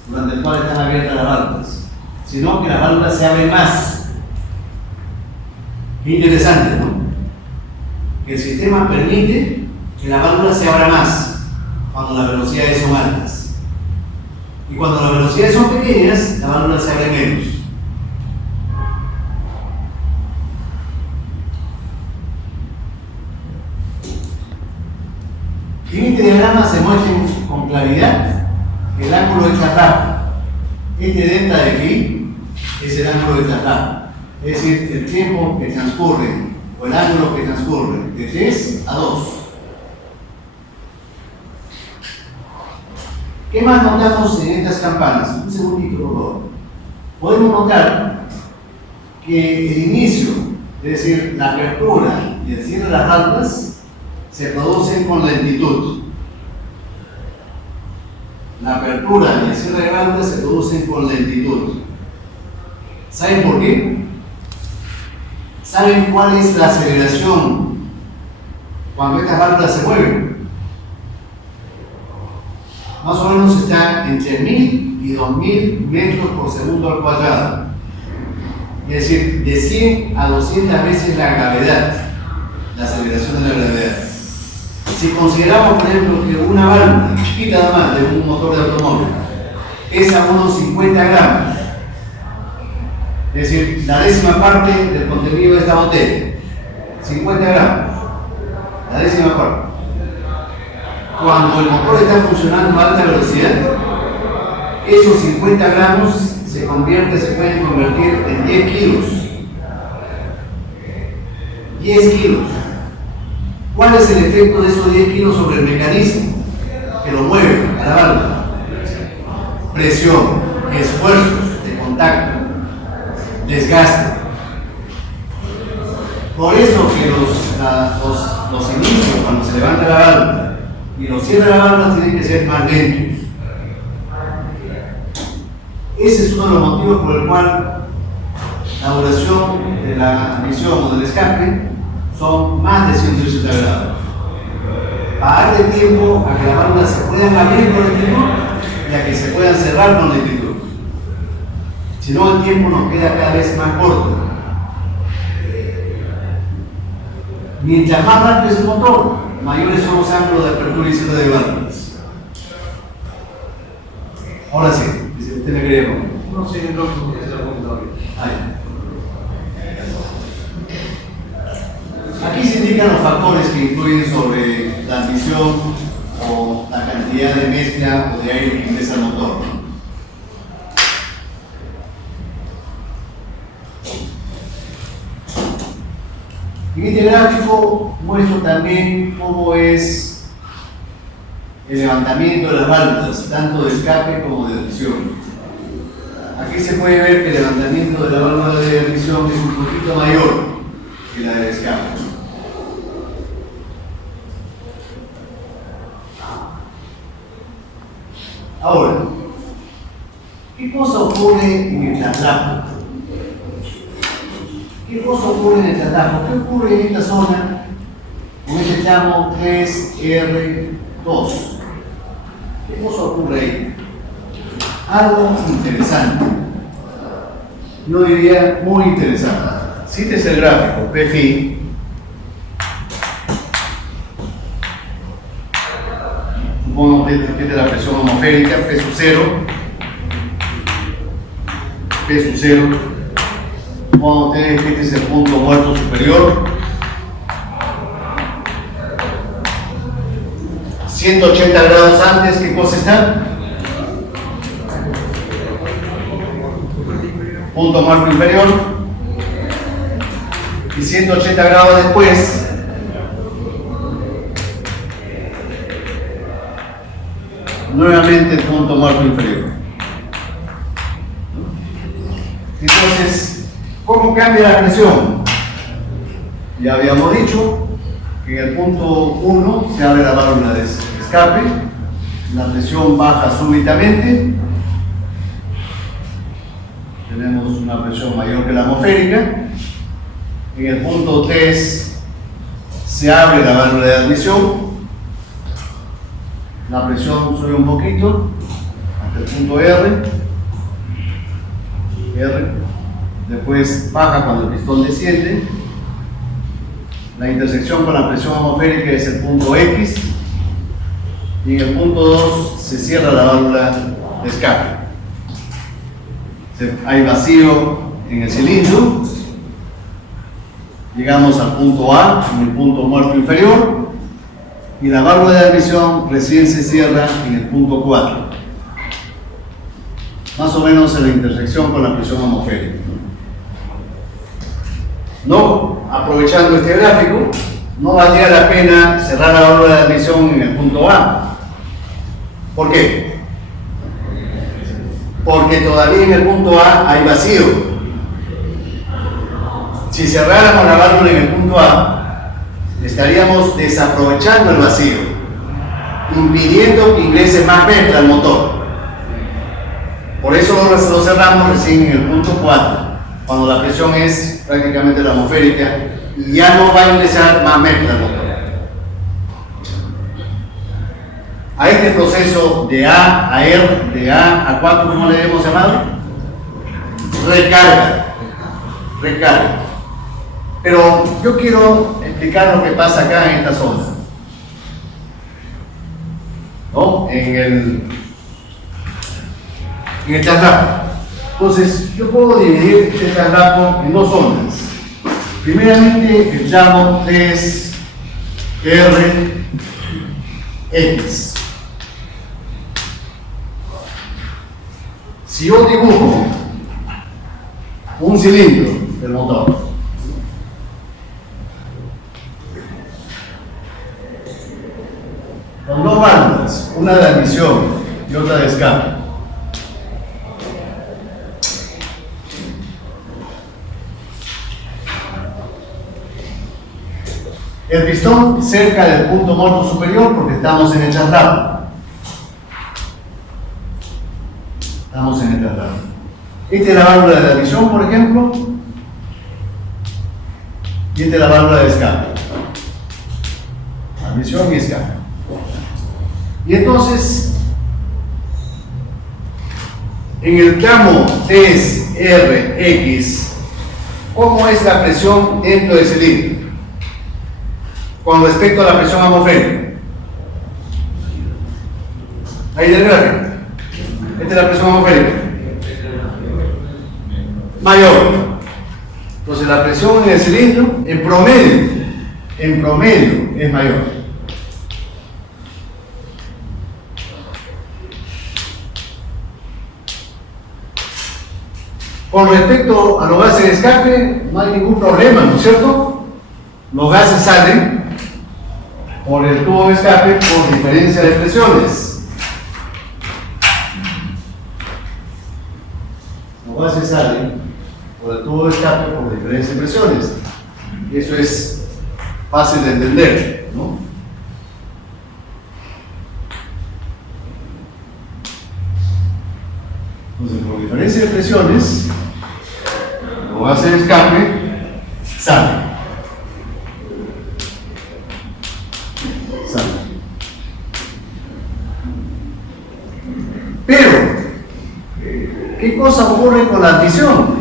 durante el cual están abiertas las válvulas, sino que las válvulas se abren más. Qué interesante, ¿no? Que el sistema permite que la válvula se abra más cuando las velocidades son altas. Y cuando las velocidades son pequeñas, la válvula se abre menos. En este diagrama se muestra con claridad el ángulo de charrapa. Este delta de aquí es el ángulo de charrapa. Es decir, el tiempo que transcurre, o el ángulo que transcurre, de 3 a 2. ¿Qué más notamos en estas campanas? Un segundito, por favor. Podemos notar que el inicio, es decir, la apertura y el cierre de las válvulas, se producen con lentitud. La apertura y el cierre de válvulas se producen con lentitud. ¿Saben por qué? ¿Saben cuál es la aceleración cuando estas válvulas se mueven? Más o menos está entre 1000 y 2000 metros por segundo al cuadrado. Es decir, de 100 a 200 veces la gravedad, la aceleración de la gravedad. Si consideramos, por ejemplo, que una válvula chiquita nada más de un motor de automóvil pesa unos 50 gramos, es decir, la décima parte del contenido de esta botella, 50 gramos, la décima parte. Cuando el motor está funcionando a alta velocidad, esos 50 gramos se pueden convertir en 10 kilos. 10 kilos. ¿Cuál es el efecto de esos 10 kilos sobre el mecanismo que lo mueve a la válvula? Presión, esfuerzos de contacto, desgaste. Por eso que los inicios, cuando se levanta la válvula y los cierres de la válvula, tienen que ser más lentos. Ese es uno de los motivos por el cual la duración de la admisión o del escape son más de 180 grados. Para darle tiempo a que las válvulas se puedan abrir con lentitud y a que se puedan cerrar con lentitud. Si no, el tiempo nos queda cada vez más corto. Mientras más rápido es el motor, mayores son los ángulos de apertura y cierre de válvulas. Ahora sí, usted me quería comentar. No sé, no porque se lo comentado bien. Aquí se indican los factores que influyen sobre la admisión o la cantidad de mezcla o de aire que ingresa al motor. En este gráfico muestro también cómo es el levantamiento de las válvulas, tanto de escape como de admisión. Aquí se puede ver que el levantamiento de la válvula de admisión es un poquito mayor que la de escape. Ahora, ¿qué cosa ocurre en el traslapo? ¿Qué cosa ocurre en el traslapo? ¿Qué ocurre en esta zona con este tramo 3R2? ¿Qué cosa ocurre ahí? Algo interesante. Yo diría muy interesante. Cítese el gráfico, P'. Supongamos que esta es la presión atmosférica, P sub 0. P sub 0. Supongamos que este es el punto muerto superior. 180 grados antes, ¿qué cosa está? Punto muerto inferior. Y 180 grados después, nuevamente el punto muerto inferior. Entonces, ¿cómo cambia la presión? Ya habíamos dicho que en el punto 1 se abre la válvula de escape, la presión baja súbitamente, tenemos una presión mayor que la atmosférica. En el punto 3 se abre la válvula de admisión, la presión sube un poquito hasta el punto R, después baja cuando el pistón desciende, la intersección con la presión atmosférica es el punto X, y en el punto 2 se cierra la válvula de escape. Hay vacío en el cilindro, llegamos al punto A, en el punto muerto inferior, y la válvula de admisión recién se cierra en el punto 4, más o menos en la intersección con la presión atmosférica. No, aprovechando este gráfico, no valdría la pena cerrar la válvula de admisión en el punto A. ¿Por qué? Porque todavía en el punto A hay vacío. Si cerráramos la válvula en el punto A, estaríamos desaprovechando el vacío, impidiendo que ingrese más mezcla al motor. Por eso lo cerramos recién en el punto 4, cuando la presión es prácticamente la atmosférica y ya no va a ingresar más mezcla al motor. A este proceso de A a R, de A a 4, ¿cómo le hemos llamado? Recarga. Pero yo quiero explicar lo que pasa acá en esta zona, ¿no? En el traslapo. Entonces, yo puedo dividir este traslapo en dos zonas. Primeramente, el tramo 3RX. Si yo dibujo un cilindro del motor, con dos válvulas, una de admisión y otra de escape, el pistón cerca del punto muerto superior porque estamos en el traslapo. Esta es la válvula de admisión, por ejemplo, y esta es la válvula de escape. Admisión y escape. Y entonces, en el tramo 3RX, ¿cómo es la presión dentro del cilindro con respecto a la presión atmosférica? Ahí del gráfico. Esta es la presión atmosférica. Mayor. Entonces la presión en el cilindro, en promedio es mayor. Con respecto a los gases de escape, no hay ningún problema, ¿no es cierto? Los gases salen por el tubo de escape por diferencia de presiones. Los gases salen por el tubo de escape por diferencia de presiones. Eso es fácil de entender, ¿no? Entonces, por diferencia de presiones, los gases de escape salen. Pero, ¿qué cosa ocurre con la admisión?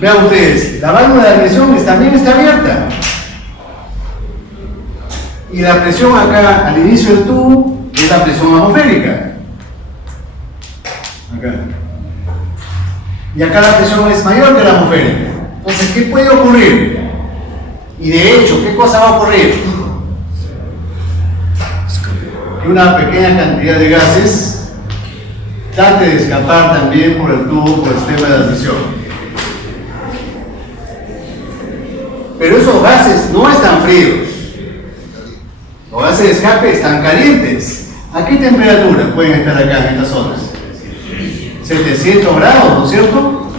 Vean ustedes, la válvula de admisión también está abierta. Y la presión acá al inicio del tubo es la presión atmosférica. Acá. Y acá la presión es mayor que la atmosférica. Entonces, ¿qué puede ocurrir? Y de hecho, ¿qué cosa va a ocurrir? Que una pequeña cantidad de gases trate de escapar también por el tubo, por el sistema de admisión. Pero esos gases no están fríos. Los gases de escape están calientes. ¿A qué temperatura pueden estar acá en estas zonas? 700 grados, ¿no es cierto?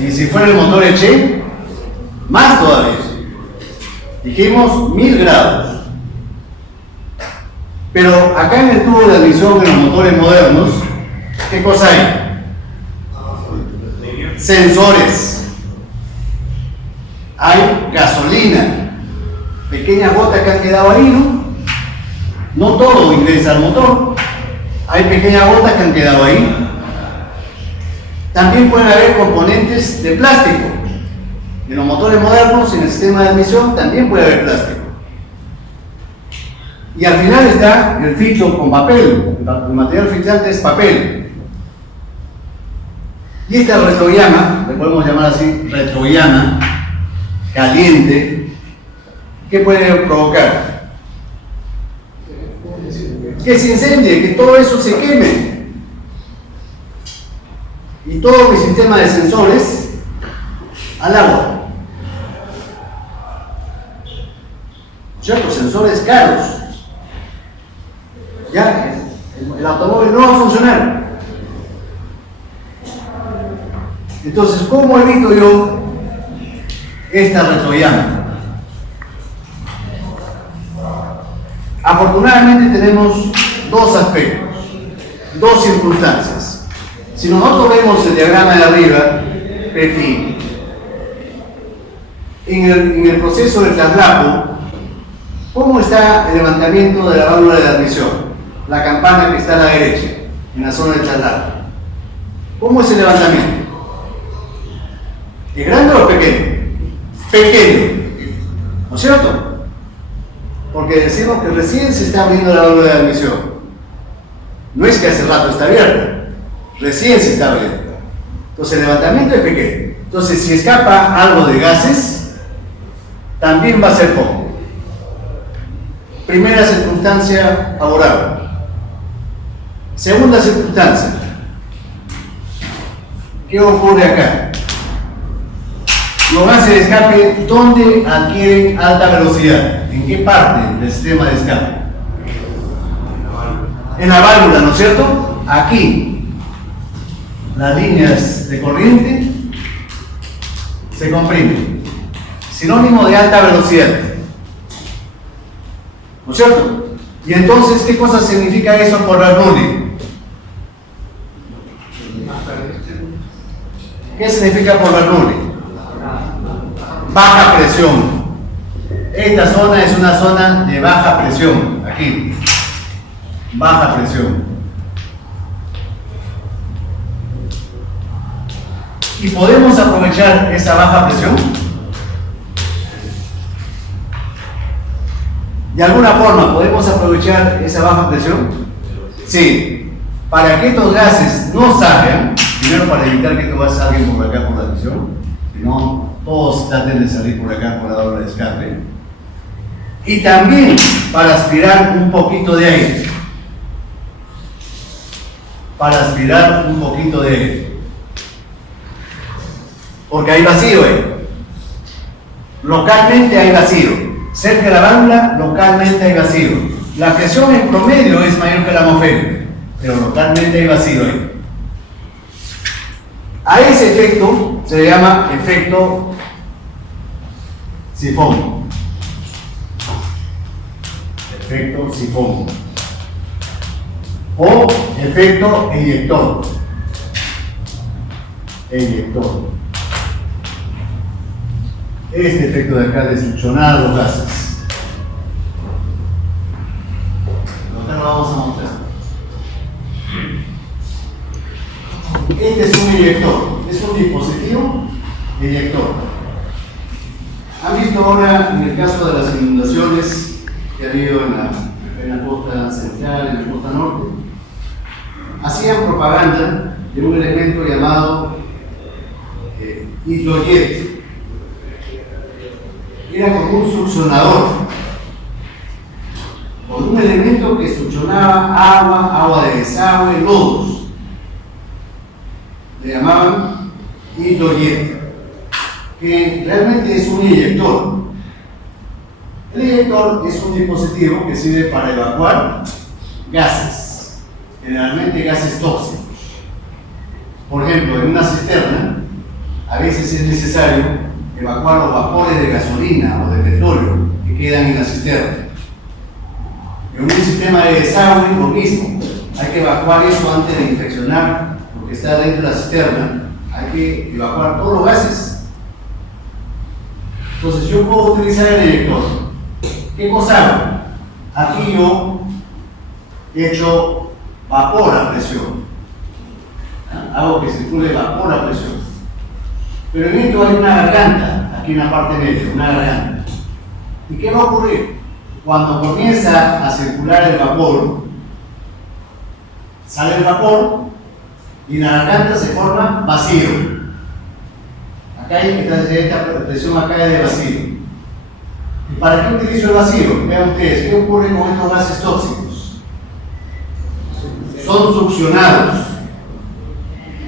Y si fuera el motor Eche, más todavía. Dijimos 1000 grados. Pero acá en el tubo de admisión de los motores modernos, ¿qué cosa hay? Sensores. Hay gasolina. Pequeñas gotas que han quedado ahí, ¿no? No todo ingresa al motor. Hay pequeñas gotas que han quedado ahí. También pueden haber componentes de plástico. En los motores modernos, en el sistema de admisión, también puede haber plástico. Y al final está el filtro con papel. El material filtrante es papel. Y esta retrollama, le podemos llamar así, retrollama, caliente, ¿qué puede provocar? Que se incendie, que todo eso se queme. Y todo mi sistema de sensores al agua. ¿Cierto? Sensores caros. Ya, el automóvil no va a funcionar. Entonces, ¿cómo evito yo esta retrollama? Afortunadamente tenemos dos aspectos, dos circunstancias. Si nosotros vemos el diagrama de arriba, P', en el proceso de traslapo, ¿cómo está el levantamiento de la válvula de admisión? La campana que está a la derecha, en la zona de traslapo. ¿Cómo es el levantamiento? ¿Es grande o pequeño? Pequeño, ¿no es cierto? Porque decimos que recién se está abriendo la válvula de admisión. No es que hace rato está abierta. Recién se está abriendo. Entonces el levantamiento es pequeño. Entonces si escapa algo de gases, también va a ser poco. Primera circunstancia favorable. Segunda circunstancia. ¿Qué ocurre acá? Los gases de escape, ¿dónde adquieren alta velocidad? ¿En qué parte del sistema de escape? En la válvula, ¿no es cierto? Aquí. Las líneas de corriente se comprimen. Sinónimo de alta velocidad. ¿No es cierto? Y entonces, ¿qué cosa significa eso por Bernoulli? ¿Qué significa por Bernoulli? Baja presión. Esta zona es una zona de baja presión. Aquí. Baja presión. ¿Y podemos aprovechar esa baja presión? De alguna forma, ¿podemos aprovechar esa baja presión? Sí, para que estos gases no salgan, primero para evitar que estos gases salgan por acá por la admisión, sino todos traten de salir por acá por la válvula de escape, y también para aspirar un poquito de aire. Para aspirar un poquito de aire. Porque hay vacío ahí. Localmente hay vacío. Cerca de la válvula, localmente hay vacío. La presión en promedio es mayor que la atmosférica, pero localmente hay vacío ahí. A ese efecto se le llama efecto sifón. Efecto sifón. O efecto eyector. Eyector. Este efecto de acá de succionar los gases. Acá lo vamos a mostrar. Este es un eyector. Es un dispositivo eyector. ¿Han visto ahora en el caso de las inundaciones que ha habido en la costa central, en la costa norte? Hacían propaganda de un elemento llamado hidrojet. Era como un succionador, con un elemento que succionaba agua de desagüe, lodos. Le llamaban hidrojet, que realmente es un eyector. El eyector es un dispositivo que sirve para evacuar gases, generalmente gases tóxicos. Por ejemplo, en una cisterna, a veces es necesario evacuar los vapores de gasolina o de petróleo que quedan en la cisterna. En un sistema de desagüe, lo mismo. Hay que evacuar eso antes de inspeccionar lo que está dentro de la cisterna. Hay que evacuar todos los gases. Entonces yo puedo utilizar el eyector. ¿Qué cosa hago? Aquí yo echo vapor a presión. Hago que circule vapor a presión. Pero en esto hay una garganta, aquí en la parte media, una garganta. ¿Y qué va a ocurrir? Cuando comienza a circular el vapor, sale el vapor y en la garganta se forma vacío. Acá hay esta presión acá es de vacío. ¿Y para qué utilizo el vacío? Vean ustedes, ¿qué ocurre con estos gases tóxicos? Son succionados.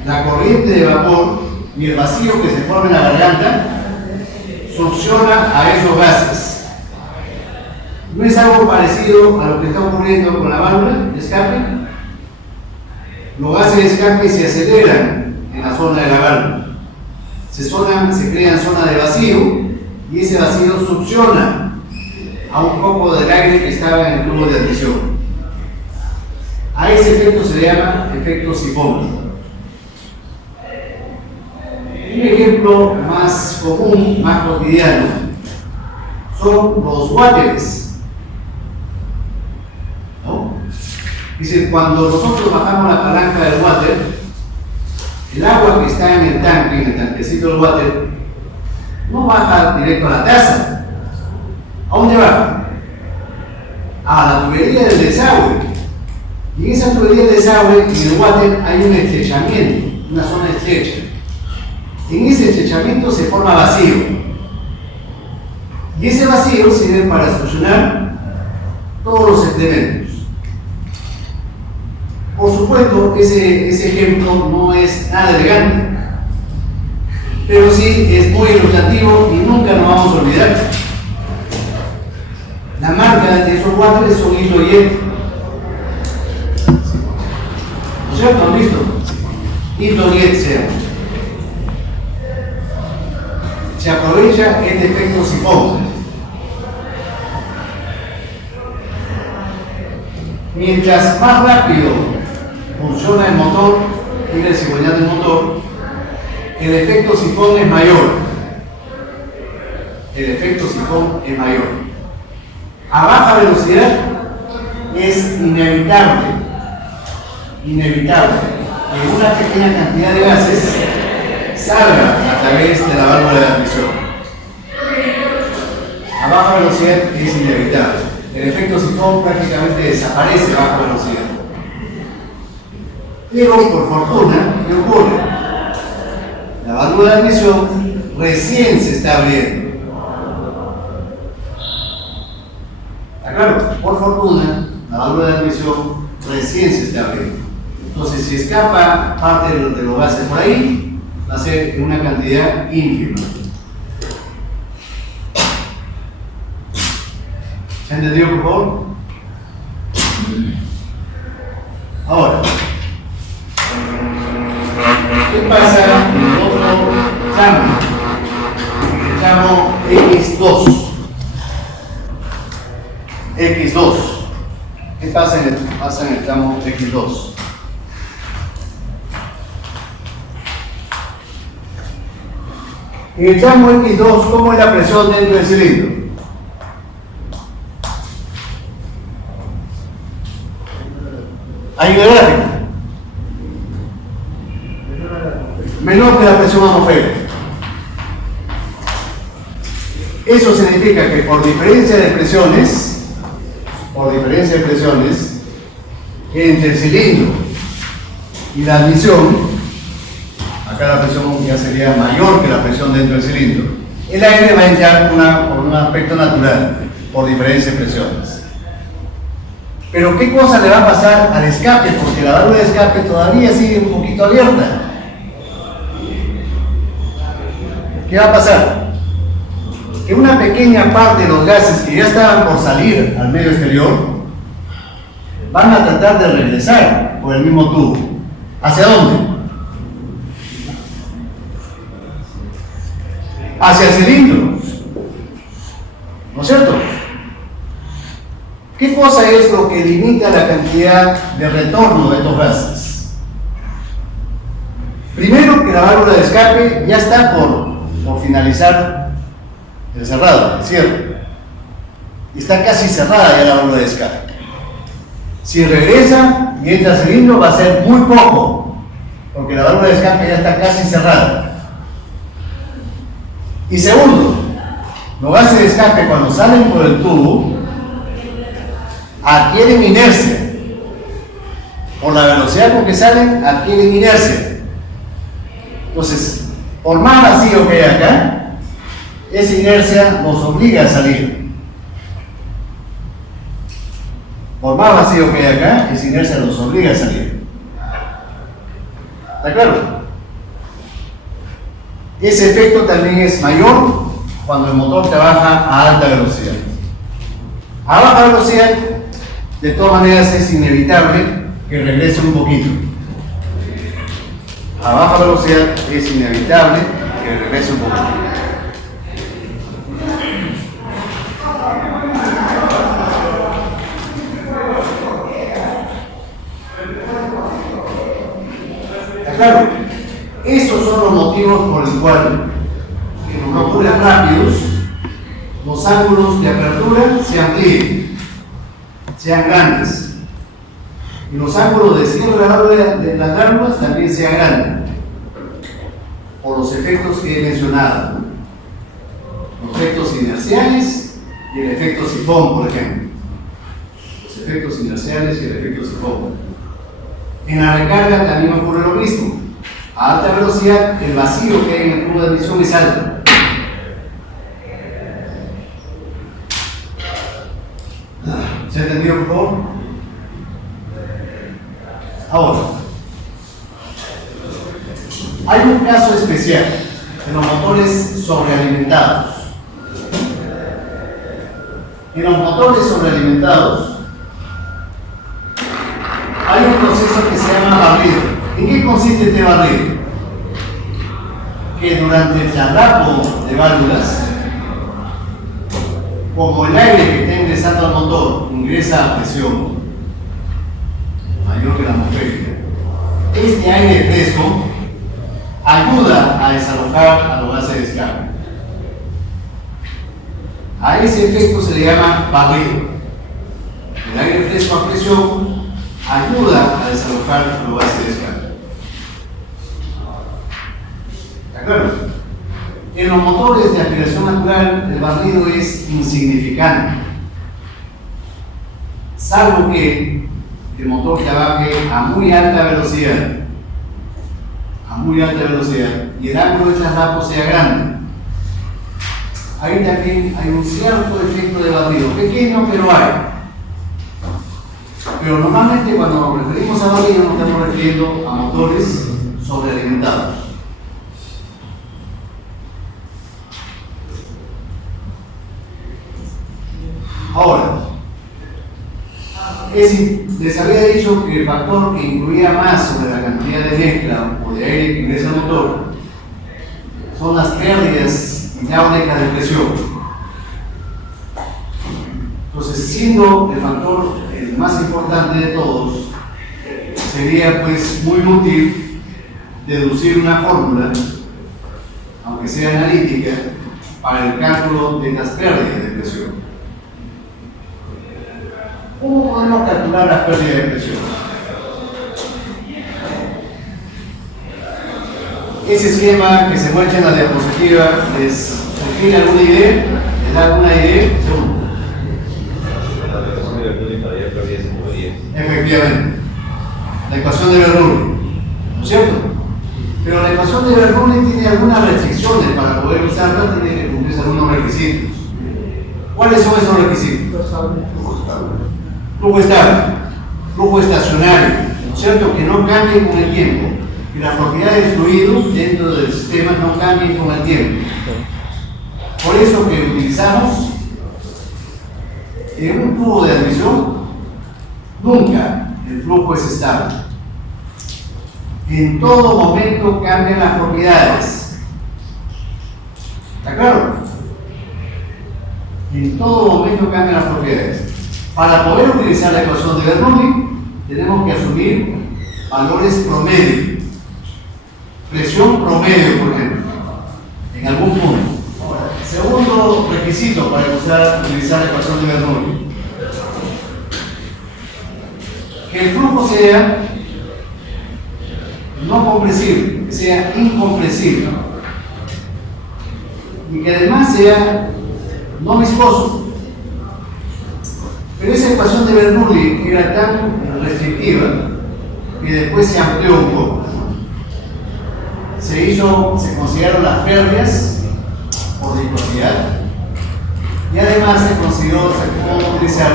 La corriente de vapor y el vacío que se forma en la garganta succiona a esos gases. ¿No es algo parecido a lo que está ocurriendo con la válvula de escape? Los gases de escape se aceleran en la zona de la válvula. Se crean zonas de vacío y ese vacío succiona a un poco del aire que estaba en el tubo de admisión. A ese efecto se le llama efecto sifón. Un ejemplo más común, más cotidiano, son los wateres. ¿No? Dice, cuando nosotros bajamos la palanca del water, el agua que está en el tanquecito del water, no baja directo a la taza. ¿A dónde baja? A la tubería del desagüe. Y en esa tubería del desagüe, en el water, hay un estrechamiento, una zona estrecha. En ese estrechamiento se forma vacío. Y ese vacío sirve para succionar todos los sedimentos. Por supuesto, ese ejemplo no es nada elegante, pero sí es muy ilustrativo y nunca nos vamos a olvidar. La marca de esos wateres son hidrojet. ¿No es cierto? ¿Han visto? Hidrojet se llama. Se aprovecha este efecto sifón. Mientras más rápido funciona el motor, gira el cigüeñal del motor, el efecto sifón es mayor. El efecto sifón es mayor. A baja velocidad es inevitable que una pequeña cantidad de gases salga a través de la válvula de admisión. A baja velocidad es inevitable. El efecto sifón prácticamente desaparece a baja velocidad. Pero por fortuna, ¿qué ocurre? La válvula de admisión recién se está abriendo. ¿Está claro? Por fortuna, la válvula de admisión recién se está abriendo. Entonces, si escapa parte de los gases por ahí, va a ser una cantidad ínfima. ¿Se ha entendido, por favor? Ahora, ¿qué pasa en el otro tramo? El tramo X2. X2. ¿Qué pasa en el tramo X2? En el tramo X2, ¿cómo es la presión dentro del cilindro? Hay una gráfica. Menor que la presión atmosférica. Eso significa que por diferencia de presiones, entre el cilindro y la admisión, acá la presión ya sería mayor que la presión dentro del cilindro, el aire va a entrar por un aspecto natural, por diferencia de presiones. Pero ¿qué cosa le va a pasar al escape? Porque la válvula de escape todavía sigue un poquito abierta. ¿Qué va a pasar? Que una pequeña parte de los gases que ya estaban por salir al medio exterior van a tratar de regresar por el mismo tubo. ¿Hacia dónde? Hacia el cilindro. ¿No es cierto? ¿Qué cosa es lo que limita la cantidad de retorno de estos gases? Primero, que la válvula de escape ya está por finalizar el cerrado, el cierre. Está casi cerrada ya la válvula de escape. Si regresa y entra al cilindro va a ser muy poco, porque la válvula de escape ya está casi cerrada. Y segundo, los gases de escape cuando salen por el tubo adquieren inercia. Por la velocidad con que salen, adquieren inercia. Entonces, por más vacío que hay acá, esa inercia nos obliga a salir. Por más vacío que hay acá, esa inercia nos obliga a salir. ¿Está claro? Ese efecto también es mayor cuando el motor trabaja a alta velocidad. A baja velocidad, de todas maneras, es inevitable que regrese un poquito. A baja velocidad es inevitable que regrese un poquito. Claro, esos son los motivos por los cuales en los motores rápidos los ángulos de apertura se amplíen, sean grandes, y los ángulos de cierre de las válvulas también sean grandes, por los efectos que he mencionado, los efectos inerciales y el efecto sifón, por ejemplo. Los efectos inerciales y el efecto sifón. En la recarga también ocurre lo mismo. A alta velocidad, el vacío que hay en el tubo de admisión es alto. ¿Se ha entendido, por favor? Ahora, hay un caso especial en los motores sobrealimentados. En los motores sobrealimentados hay un proceso que se llama barrido. ¿En qué consiste este barrido? Que durante el chalapo de válvulas, como el aire que está ingresando al motor ingresa a presión mayor que la atmosférica, este aire fresco ayuda a desalojar a los gases de escape. A ese efecto se le llama barrido. El aire fresco a presión ayuda a desalojar los gases de escape. ¿De acuerdo? En los motores de aspiración natural el barrido es insignificante, salvo que el motor trabaje a muy alta velocidad, y el ángulo de traslado sea grande. Ahí también hay un cierto efecto de barrido, pequeño pero hay. Pero normalmente cuando nos referimos a barrido nos estamos refiriendo a motores sobrealimentados. Ahora, les había dicho que el factor que influía más sobre la cantidad de mezcla o de aire que ingresa al motor son las pérdidas hidráulicas de presión. Entonces, siendo el factor el más importante de todos, sería pues muy útil deducir una fórmula, aunque sea analítica, para el cálculo de las pérdidas de presión. ¿Cómo podemos calcular las pérdidas de presión? Ese esquema que se muestra en la diapositiva, ¿les tiene alguna idea? ¿Les da alguna idea? Efectivamente, la ecuación de Bernoulli, ¿no es cierto? Pero la ecuación de Bernoulli tiene algunas restricciones. Para poder usarla tiene que cumplir algunos requisitos. ¿Cuáles son esos requisitos? Flujo estable, flujo estacionario, ¿no es cierto? Que no cambie con el tiempo, que las propiedades de fluidos dentro del sistema no cambien con el tiempo. Por eso que utilizamos en un tubo de admisión, nunca el flujo es estable. En todo momento cambian las propiedades. ¿Está claro? En todo momento cambian las propiedades. Para poder utilizar la ecuación de Bernoulli, tenemos que asumir valores promedio. Presión promedio, por ejemplo, en algún punto. Segundo requisito para utilizar la ecuación de Bernoulli: que el flujo sea no compresible, que sea incompresible, y que además sea no viscoso. Pero esa ecuación de Bernoulli era tan restrictiva que después se amplió un poco. Se consideraron las pérdidas por viscosidad, y además se pudo utilizar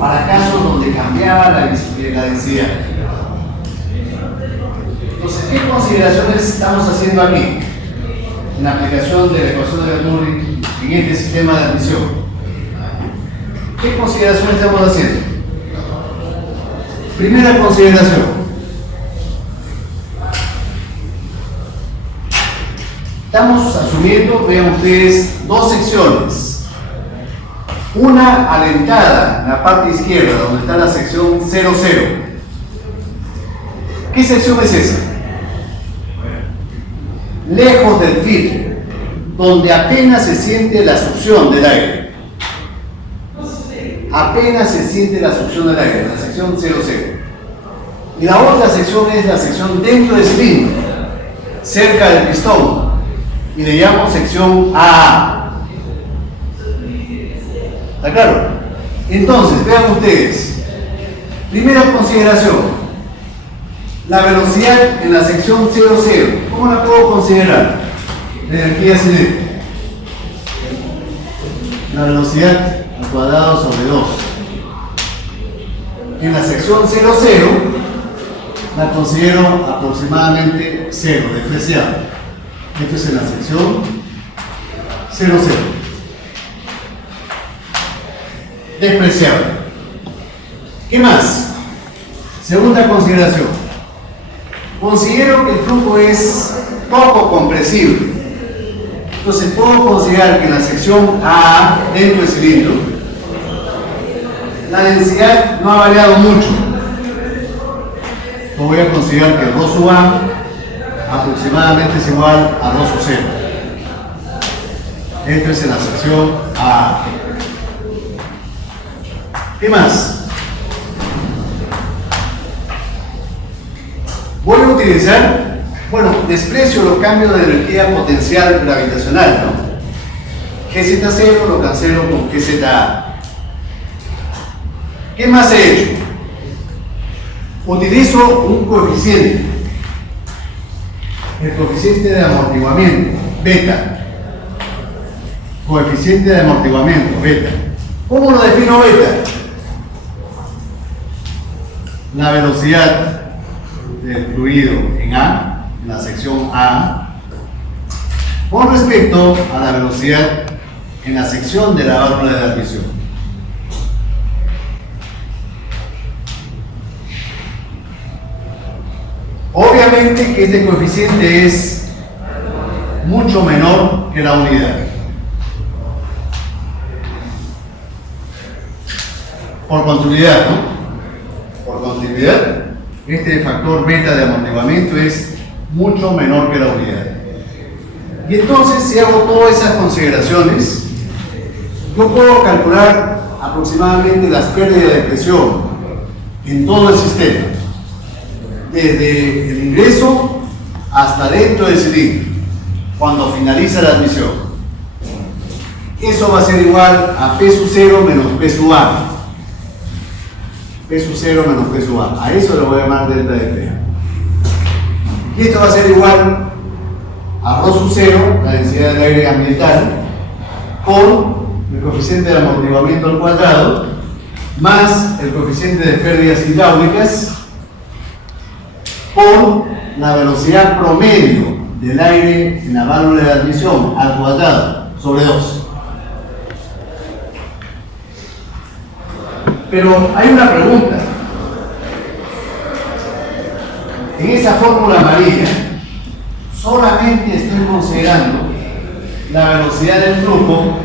para casos donde cambiaba la densidad. Entonces, ¿qué consideraciones estamos haciendo aquí en la aplicación de la ecuación de Bernoulli en este sistema de admisión? ¿Qué consideraciones estamos haciendo? Primera consideración: estamos asumiendo, vean ustedes, dos secciones. Una a la entrada, en la parte izquierda, donde está la sección 00. ¿Qué sección es esa? Lejos del filtro, donde apenas se siente la succión del aire. Apenas se siente la succión del aire, la sección 00. Y la otra sección es la sección dentro del cilindro, cerca del pistón, y le llamo sección AA. ¿Está claro? Entonces, vean ustedes. Primera consideración: la velocidad en la sección 00. ¿Cómo la puedo considerar? La energía cinética. La velocidad al cuadrado sobre 2. En la sección 00 la considero aproximadamente 0, despreciable. Esto es en la sección 00. Despreciable. ¿Qué más? Segunda consideración: considero que el flujo es poco compresible. Entonces puedo considerar que en la sección A, dentro del cilindro, la densidad no ha variado mucho. Voy a considerar que ρ sub A aproximadamente es igual a ρ sub 0. Esto es en la sección A. ¿Qué más? Voy a utilizar, desprecio los cambios de energía potencial gravitacional, ¿no? GZ0 lo cancelo con GZA. ¿Qué más he hecho? utilizo un coeficiente, el coeficiente de amortiguamiento, beta. Coeficiente de amortiguamiento, beta. ¿Cómo lo defino beta? La velocidad del fluido en A, en la sección A, con respecto a la velocidad en la sección de la válvula de admisión. Obviamente que este coeficiente es mucho menor que la unidad. Por continuidad, ¿no? Por continuidad, este factor beta de amortiguamiento es mucho menor que la unidad. Y entonces, si hago todas esas consideraciones, yo puedo calcular aproximadamente las pérdidas de presión en todo el sistema, desde el ingreso hasta dentro del cilindro, cuando finaliza la admisión. Eso va a ser igual a P sub 0 menos P sub A. P sub 0 menos P sub A. A eso le voy a llamar delta de P. Y esto va a ser igual a ρ sub 0, la densidad del aire ambiental, con el coeficiente de amortiguamiento al cuadrado, más el coeficiente de pérdidas hidráulicas, por la velocidad promedio del aire en la válvula de admisión al cuadrado, sobre 2. Pero hay una pregunta. En esa fórmula amarilla, solamente estoy considerando la velocidad del flujo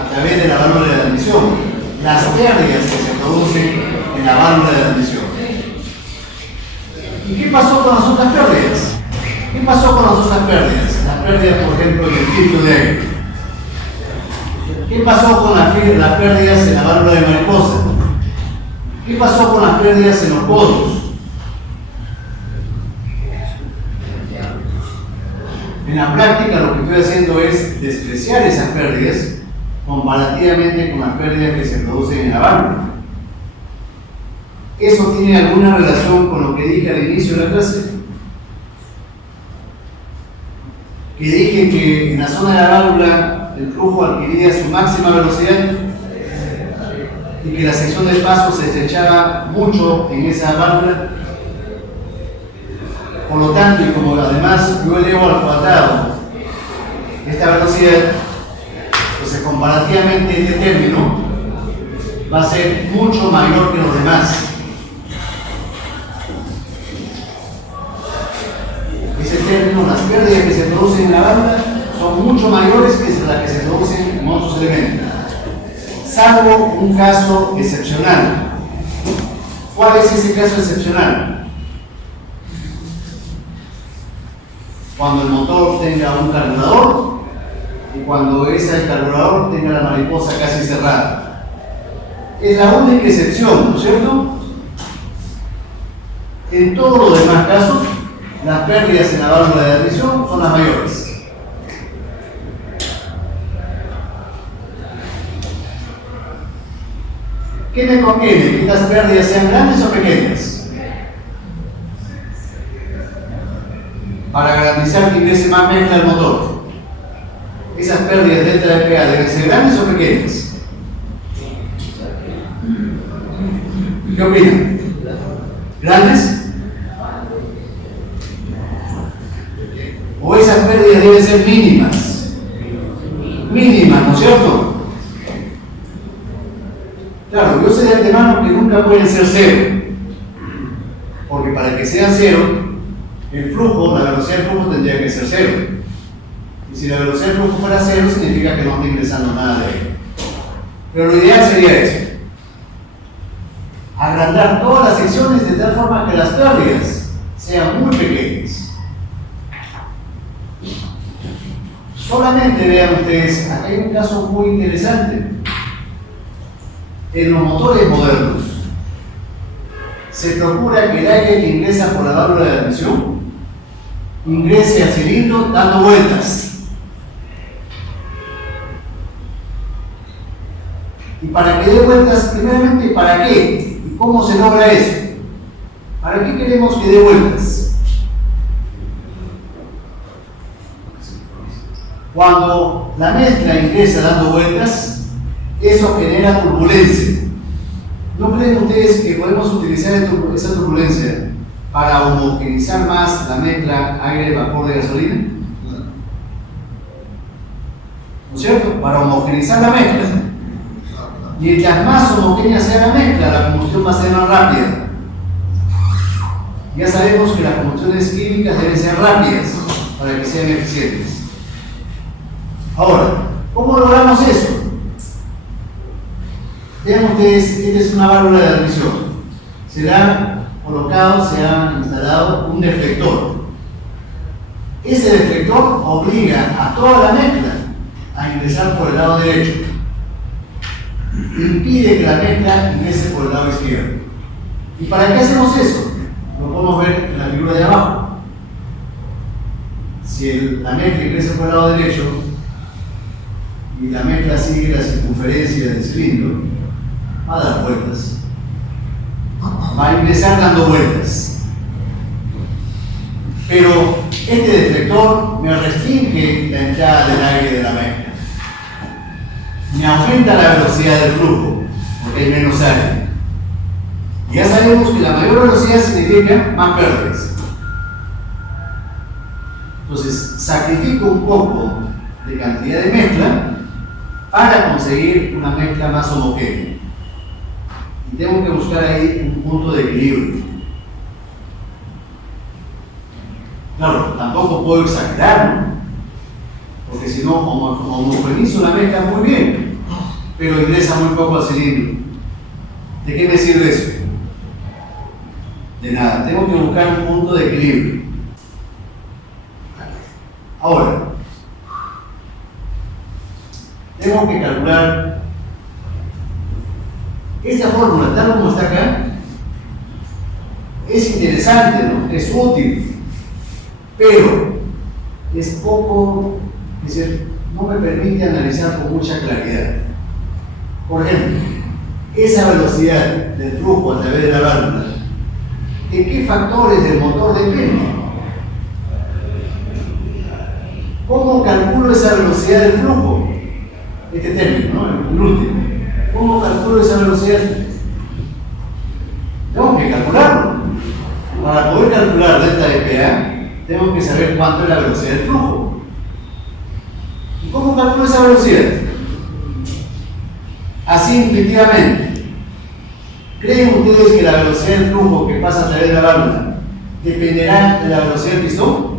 a través de la válvula de admisión, las pérdidas que se producen en la válvula de admisión. ¿Y qué pasó con las otras pérdidas? ¿Qué pasó con las otras pérdidas? Las pérdidas, por ejemplo, del filtro de aire. ¿Qué pasó con las pérdidas en la válvula de mariposa? ¿Qué pasó con las pérdidas en los podos? En la práctica lo que estoy haciendo es despreciar esas pérdidas comparativamente con las pérdidas que se producen en la válvula. ¿Eso tiene alguna relación con lo que dije al inicio de la clase? Que dije que en la zona de la válvula el flujo adquiría su máxima velocidad y que la sección de paso se estrechaba mucho en esa válvula. Por lo tanto, y como además yo elevo al cuadrado esta velocidad, pues comparativamente este término va a ser mucho mayor que los demás. Ese término, las pérdidas que se producen en la válvula son mucho mayores que las que se producen en otros elementos, salvo un caso excepcional. ¿Cuál es ese caso excepcional? Cuando el motor tenga un carburador y cuando ese carburador tenga la mariposa casi cerrada. Es la única excepción, ¿no es cierto? En todos los demás casos, las pérdidas en la válvula de admisión son las mayores. ¿Qué me conviene? ¿Que estas pérdidas sean grandes o pequeñas? Para garantizar que ingrese más mezcla al motor. ¿Esas pérdidas delta de PA deben ser grandes o pequeñas? ¿Qué opinan? ¿Grandes? ¿O esas pérdidas deben ser mínimas? Mínimas, ¿no es cierto? Claro, yo sé de antemano que nunca pueden ser cero. Porque para que sea cero, el flujo, la velocidad del flujo tendría que ser cero. Y si la velocidad del flujo fuera cero, significa que no está ingresando nada de aire. Pero lo ideal sería eso. Agrandar todas las secciones de tal forma que las pérdidas sean muy pequeñas. Solamente vean ustedes, acá hay un caso muy interesante. En los motores modernos, se procura que el aire que ingresa por la válvula de admisión ingrese al cilindro dando vueltas. Y para que dé vueltas, primeramente, ¿para qué? ¿Y cómo se logra eso? ¿Para qué queremos que dé vueltas? Cuando la mezcla ingresa dando vueltas, eso genera turbulencia. ¿No creen ustedes que podemos utilizar esa turbulencia para homogeneizar más la mezcla aire-vapor de gasolina? ¿No es cierto? Para homogeneizar la mezcla. Mientras más homogénea sea la mezcla, la combustión va a ser más rápida. Ya sabemos que las combustiones químicas deben ser rápidas para que sean eficientes. Ahora, ¿cómo logramos eso? Vean ustedes, esta es una válvula de admisión. Se ha instalado un deflector. Ese deflector obliga a toda la mezcla a ingresar por el lado derecho. Impide que la mezcla ingrese por el lado izquierdo. ¿Y para qué hacemos eso? Lo podemos ver en la figura de abajo. Si la mezcla ingresa por el lado derecho y la mezcla sigue la circunferencia del cilindro, va a dar vueltas. Va a ingresar dando vueltas. Pero este deflector me restringe la entrada del aire de la mezcla. Me aumenta la velocidad del flujo, porque hay menos aire. Y ya sabemos que la mayor velocidad significa más pérdidas. Entonces, sacrifico un poco de cantidad de mezcla para conseguir una mezcla más homogénea. Y tengo que buscar ahí un punto de equilibrio. Claro, tampoco puedo exagerar, ¿no? Porque si no, homogenizo la mezcla muy bien, pero ingresa muy poco al cilindro. ¿De qué me sirve eso? De nada, tengo que buscar un punto de equilibrio. Ahora, tengo que calcular esta fórmula, tal como está acá. Es interesante, ¿no? Es útil, pero es poco, es decir, no me permite analizar con mucha claridad. Por ejemplo, esa velocidad del flujo a través de la válvula, ¿de qué factores del motor depende? ¿Cómo calculo esa velocidad del flujo? Este término, ¿no? El último. ¿Cómo calculo esa velocidad? Tengo que calcularlo. Para poder calcular delta de PA, tengo que saber cuánto es la velocidad del flujo. ¿Y cómo calculo esa velocidad? Así intuitivamente. ¿Creen ustedes que la velocidad del flujo que pasa a través de la válvula dependerá de la velocidad del pistón?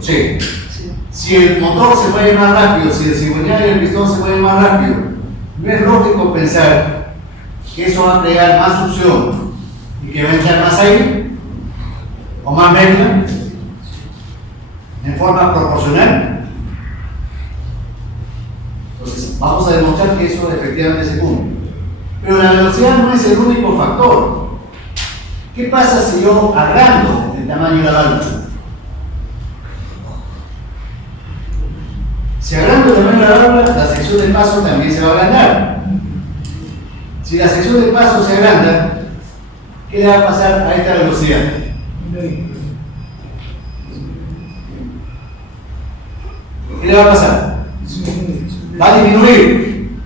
Sí. Si el motor se mueve más rápido, si el cigüeñal y el pistón se mueven más rápido, no es lógico pensar que eso va a crear más succión y que va a entrar más aire o más mezcla en forma proporcional. Entonces, vamos a demostrar que eso efectivamente se cumple. Pero la velocidad no es el único factor. ¿Qué pasa si yo agrando el tamaño de la válvula? Si agrando el tamaño de la válvula, la sección de paso también se va a agrandar. Si la sección de paso se agranda, ¿qué le va a pasar a esta velocidad? ¿Qué le va a pasar? Va a disminuir.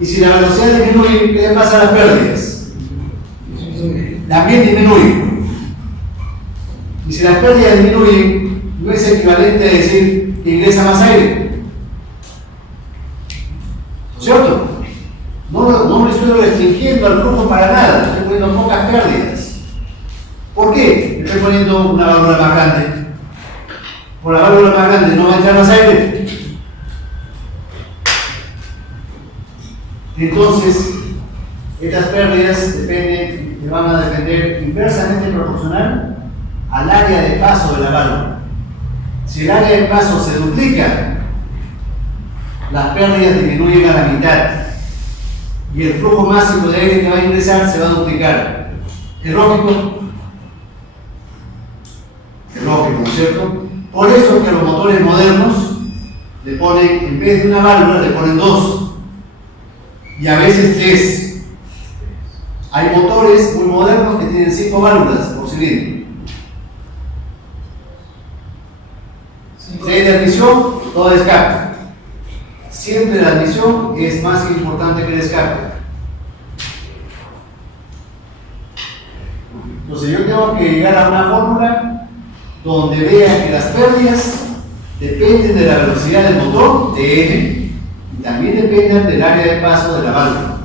Y si la velocidad disminuye, ¿qué le pasa a las pérdidas? También disminuye. Y si las pérdidas disminuyen, ¿no es equivalente a decir que ingresa más aire? ¿Cierto? No me estoy restringiendo al flujo para nada, estoy poniendo pocas pérdidas. ¿Por qué? Estoy poniendo una válvula más grande. Por la válvula más grande no va a entrar más aire. Entonces, estas pérdidas van a depender inversamente proporcional al área de paso de la válvula. Si el área de paso se duplica, las pérdidas disminuyen a la mitad y el flujo máximo de aire que va a ingresar se va a duplicar. ¿Es lógico? Es lógico, ¿no es cierto? Por eso es que los motores modernos le ponen, en vez de una válvula, le ponen dos. y a veces 3. Hay motores muy modernos que tienen 5 válvulas por cilindro. 6 de admisión, todo escape. Siempre la admisión es más importante que el escape. Entonces yo tengo que llegar a una fórmula donde vea que las pérdidas dependen de la velocidad del motor, de N, y también dependen del área de paso de la válvula.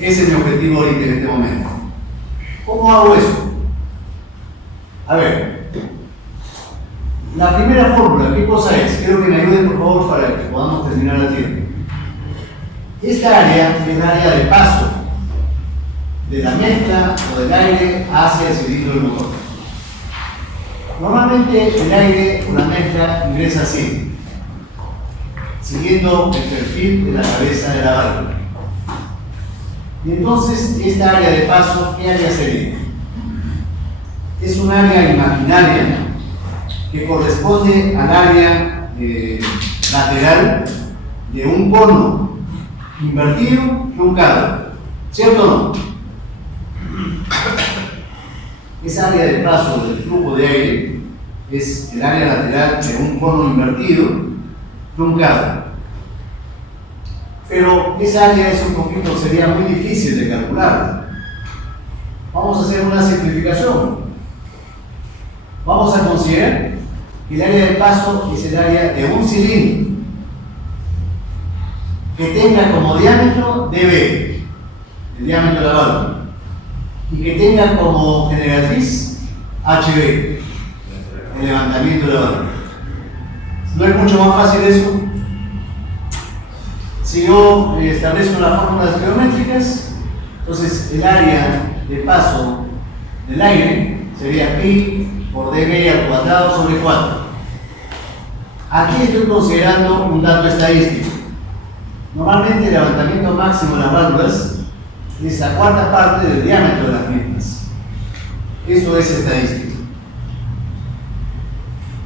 Ese es mi objetivo ahorita en este momento. ¿Cómo hago eso? A ver, la primera fórmula, ¿qué cosa es? Quiero que me ayuden por favor para que podamos terminar a tiempo. Esta área es la área de paso de la mezcla o del aire hacia el cilindro del motor. Normalmente el aire o la mezcla ingresa así, siguiendo el perfil de la cabeza de la válvula. Y entonces esta área de paso, ¿qué área sería? Es un área imaginaria que corresponde al área lateral de un cono invertido truncado, ¿cierto o no? Esa área de paso del flujo de aire es el área lateral de un cono invertido truncado. Pero esa área es un poquito, sería muy difícil de calcular. Vamos a hacer una simplificación. Vamos a considerar que el área de paso es el área de un cilindro que tenga como diámetro dB, el diámetro de la válvula, y que tenga como generatriz HV, el levantamiento de la válvula. ¿No es mucho más fácil eso? Si yo establezco las fórmulas geométricas, entonces el área de paso del aire sería pi por dB al cuadrado sobre 4. Aquí estoy considerando un dato estadístico. Normalmente el levantamiento máximo de las válvulas es la cuarta parte del diámetro de las mismas. Eso es estadístico,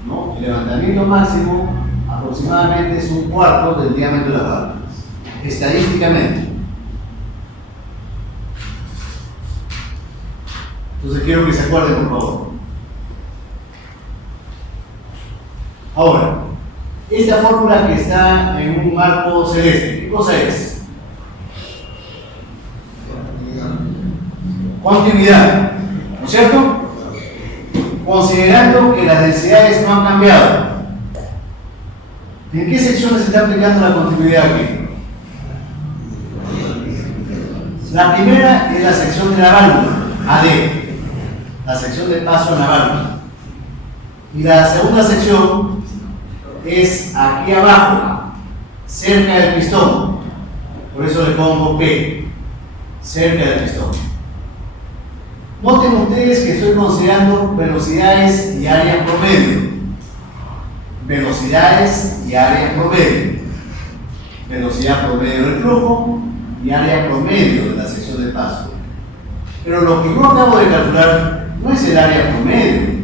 ¿no? El levantamiento máximo aproximadamente es un cuarto del diámetro de las válvulas, estadísticamente. Entonces quiero que se acuerden, por favor. Ahora, esta fórmula que está en un marco celeste, ¿qué cosa es? Continuidad, ¿no es cierto? Considerando que las densidades no han cambiado. ¿En qué secciones se está aplicando la continuidad aquí? La primera es la sección de la válvula, AD, la sección de paso en la válvula. Y la segunda sección es aquí abajo, cerca del pistón. Por eso le pongo P, cerca del pistón. Noten ustedes que estoy considerando velocidades y área promedio. Velocidades y área promedio. Velocidad promedio del flujo y área promedio de la sección de paso. Pero lo que yo acabo de calcular no es el área promedio.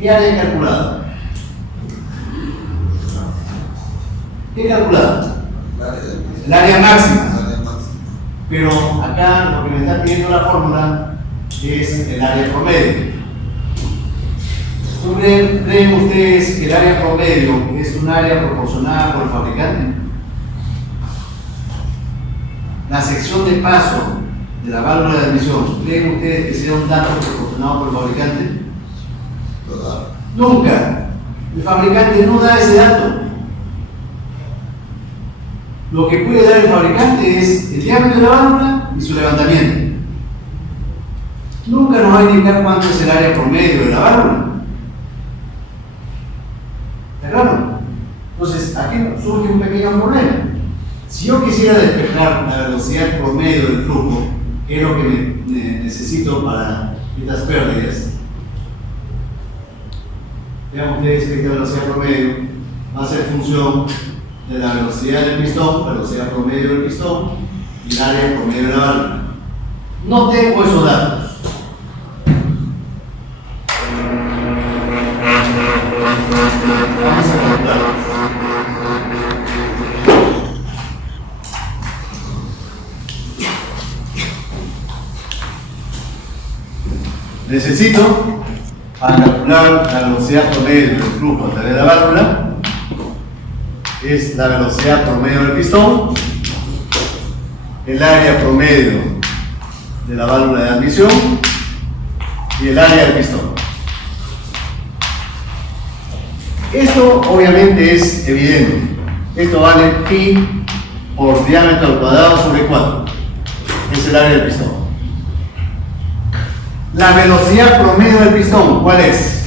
¿Qué área he calculado? ¿Qué he calculado? El área máxima. Pero acá lo que me está pidiendo la fórmula es el área promedio. ¿Creen ustedes que el área promedio es un área proporcionada por el fabricante? La sección de paso de la válvula de admisión, ¿creen ustedes que sea un dato proporcionado por el fabricante? Nunca. El fabricante no da ese dato. Lo que puede dar el fabricante es el diámetro de la válvula y su levantamiento. Nunca nos va a indicar cuánto es el área promedio de la válvula. ¿Está claro? Entonces, aquí surge un pequeño problema. Si yo quisiera despejar la velocidad promedio del flujo, que es lo que necesito para estas pérdidas, vean ustedes que esta velocidad promedio va a ser función de la velocidad del pistón, velocidad promedio del pistón y el área promedio de la válvula. No tengo esos datos. Vamos a calcularlos. Necesito, para calcular la velocidad promedio del flujo a través de la válvula, es la velocidad promedio del pistón, el área promedio de la válvula de admisión y el área del pistón. Esto obviamente es evidente. Esto vale pi por diámetro al cuadrado sobre 4. Es el área del pistón. La velocidad promedio del pistón, ¿cuál es?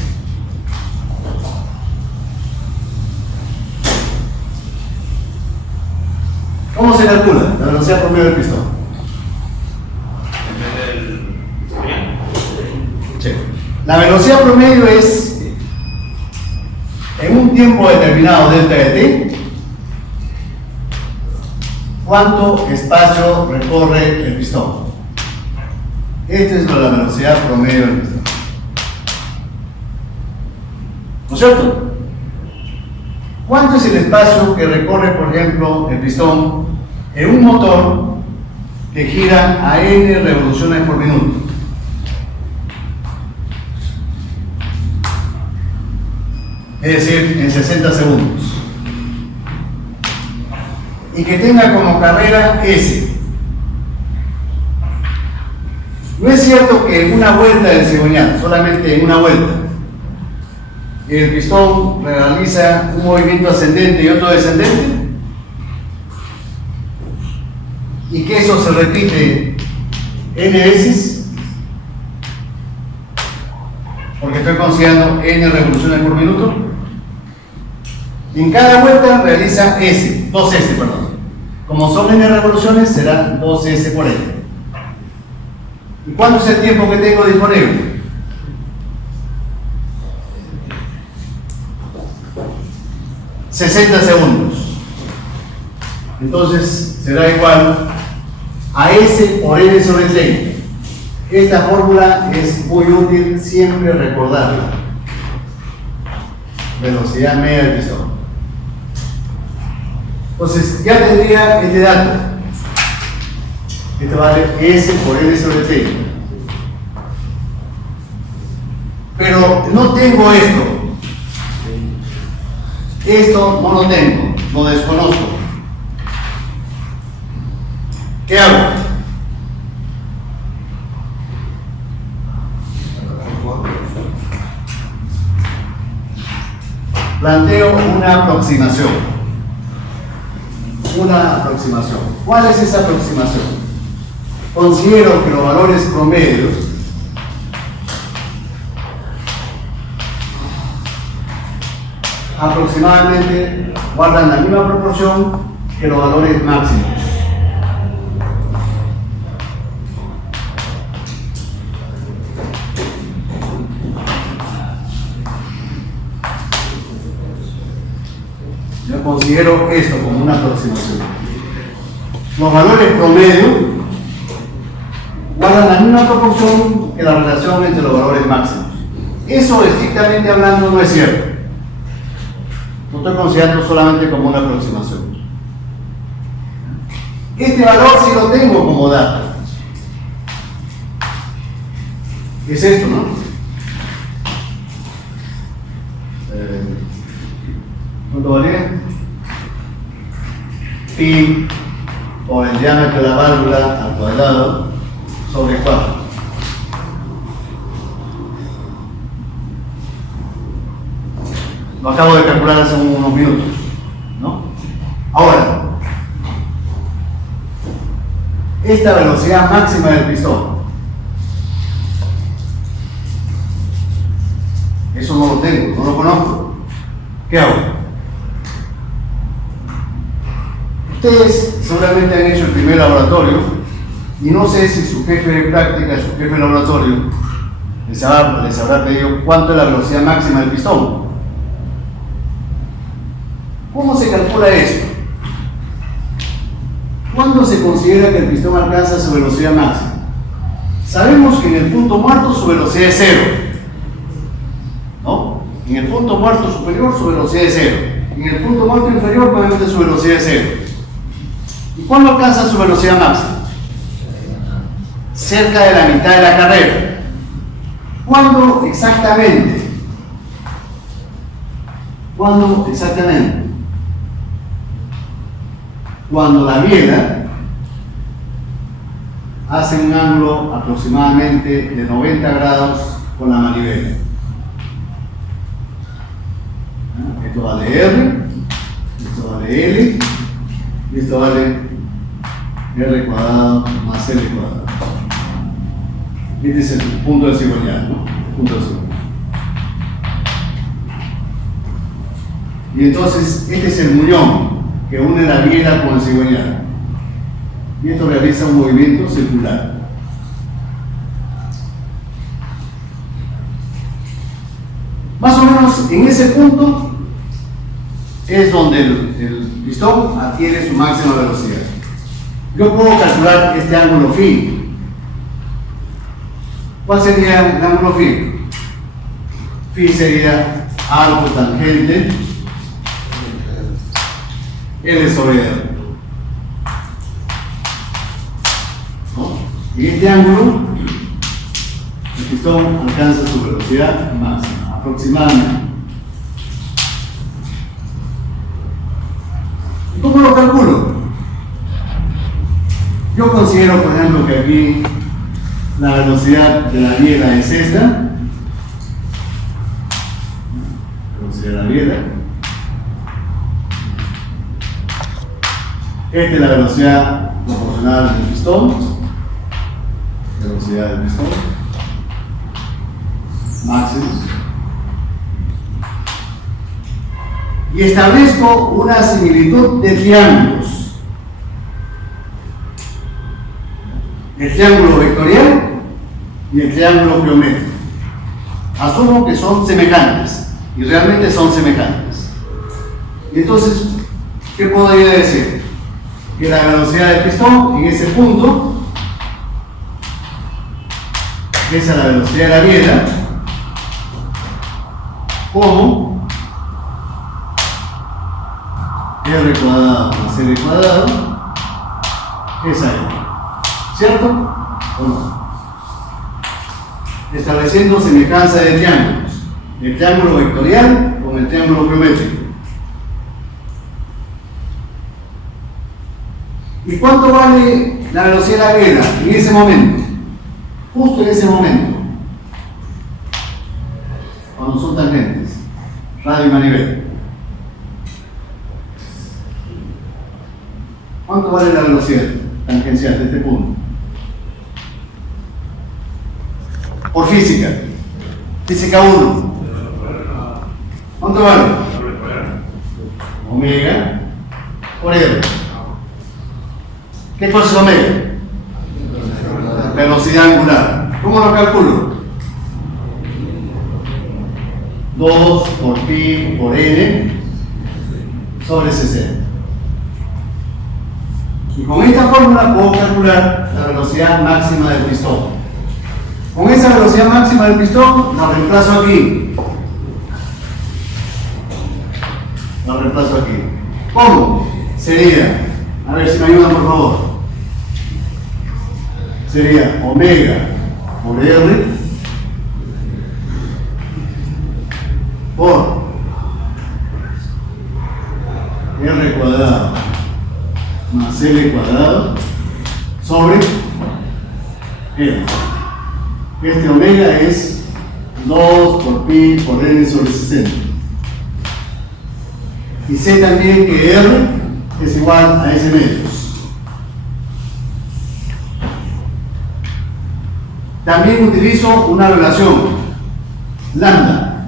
¿Cómo se calcula la velocidad promedio del pistón? Sí. La velocidad promedio es en un tiempo determinado delta de t, ¿cuánto espacio recorre el pistón? Esta es la velocidad promedio del pistón. ¿No es cierto? ¿Cuánto es el espacio que recorre, por ejemplo, el pistón en un motor que gira a n revoluciones por minuto? Es decir, en 60 segundos. Y que tenga como carrera S. No es cierto que en una vuelta del cigüeñal, solamente en una vuelta, el pistón realiza un movimiento ascendente y otro descendente, y que eso se repite n veces, porque estoy considerando n revoluciones por minuto. En cada vuelta realiza S, 2S, perdón. Como son n revoluciones, serán 2S por n. ¿Y cuánto es el tiempo que tengo disponible? ...60 segundos. Entonces será igual a S por n sobre 30. Esta fórmula es muy útil siempre recordarla. Velocidad media del pistón. Entonces ya tendría este dato. Esto vale S por n sobre 30. Pero no tengo esto. Esto no lo tengo, lo desconozco. ¿Qué hago? Planteo una aproximación. ¿Cuál es esa aproximación? Considero que los valores promedios aproximadamente guardan la misma proporción que los valores máximos. Yo considero esto como una aproximación. Los valores promedio guardan la misma proporción que la relación entre los valores máximos. Eso, estrictamente hablando, no es cierto. Lo estoy considerando solamente como una aproximación. Este valor sí lo tengo como dato. Es esto, ¿no? ¿Cuánto valía? Pi por el diámetro de la válvula al cuadrado sobre 4. Lo acabo de calcular hace unos minutos, ¿no? Ahora, esta velocidad máxima del pistón, eso no lo tengo, no lo conozco. ¿Qué hago? Ustedes seguramente han hecho el primer laboratorio y no sé si su jefe de práctica, su jefe de laboratorio, les habrá pedido cuánto es la velocidad máxima del pistón. ¿Cómo se calcula eso? ¿Cuándo se considera que el pistón alcanza su velocidad máxima? Sabemos que en el punto muerto su velocidad es 0, ¿no? En el punto muerto superior su velocidad es 0. En el punto muerto inferior obviamente su velocidad es 0. ¿Y cuándo alcanza su velocidad máxima? Cerca de la mitad de la carrera. ¿Cuándo exactamente? ¿Cuándo exactamente? Cuando la biela hace un ángulo aproximadamente de 90 grados con la manivela. Esto vale R, esto vale L, y esto vale R cuadrado más L cuadrado. Este es el punto de cigüeñal, ¿no? Punto de cigüeñal. Y entonces, este es el muñón que une la biela con el cigüeñal. Y esto realiza un movimiento circular. Más o menos en ese punto es donde el pistón adquiere su máxima velocidad. Yo puedo calcular este ángulo phi. ¿Cuál sería el ángulo phi? Phi sería arco tangente L sobre R. ¿No? Y este ángulo, el pistón alcanza su velocidad máxima, aproximadamente. ¿Y cómo lo calculo? Yo considero, por ejemplo, que aquí la velocidad de la biela es esta. La velocidad de la biela. Esta es la velocidad proporcional del pistón. Velocidad del pistón. Máximo. Y establezco una similitud de triángulos. El triángulo vectorial y el triángulo geométrico. Asumo que son semejantes, y realmente son semejantes. Y entonces, ¿qué podría decir? Que la velocidad del pistón en ese punto, esa es la velocidad de la biela, como R cuadrado más L cuadrado, es ahí. ¿Cierto? ¿O no? Estableciendo semejanza de triángulos. El triángulo vectorial con el triángulo geométrico. ¿Y cuánto vale la velocidad de la biela en ese momento? Justo en ese momento. Cuando son tangentes. Radio y manivela. ¿Cuánto vale la velocidad tangencial de este punto? Por física. Física 1. ¿Cuánto vale? Omega por R. ¿Qué cosa es omega? Velocidad angular. ¿Cómo lo calculo? 2 por pi por n sobre 60. Y con esta fórmula puedo calcular la velocidad máxima del pistón. Con esa velocidad máxima del pistón, la reemplazo aquí. La reemplazo aquí. ¿Cómo? Sería, a ver si me ayudan por favor. Sería omega por R por R cuadrado más L cuadrado sobre L. Este omega es 2 por pi por n sobre 60. Y sé también que R es igual a S medios. También utilizo una relación, lambda,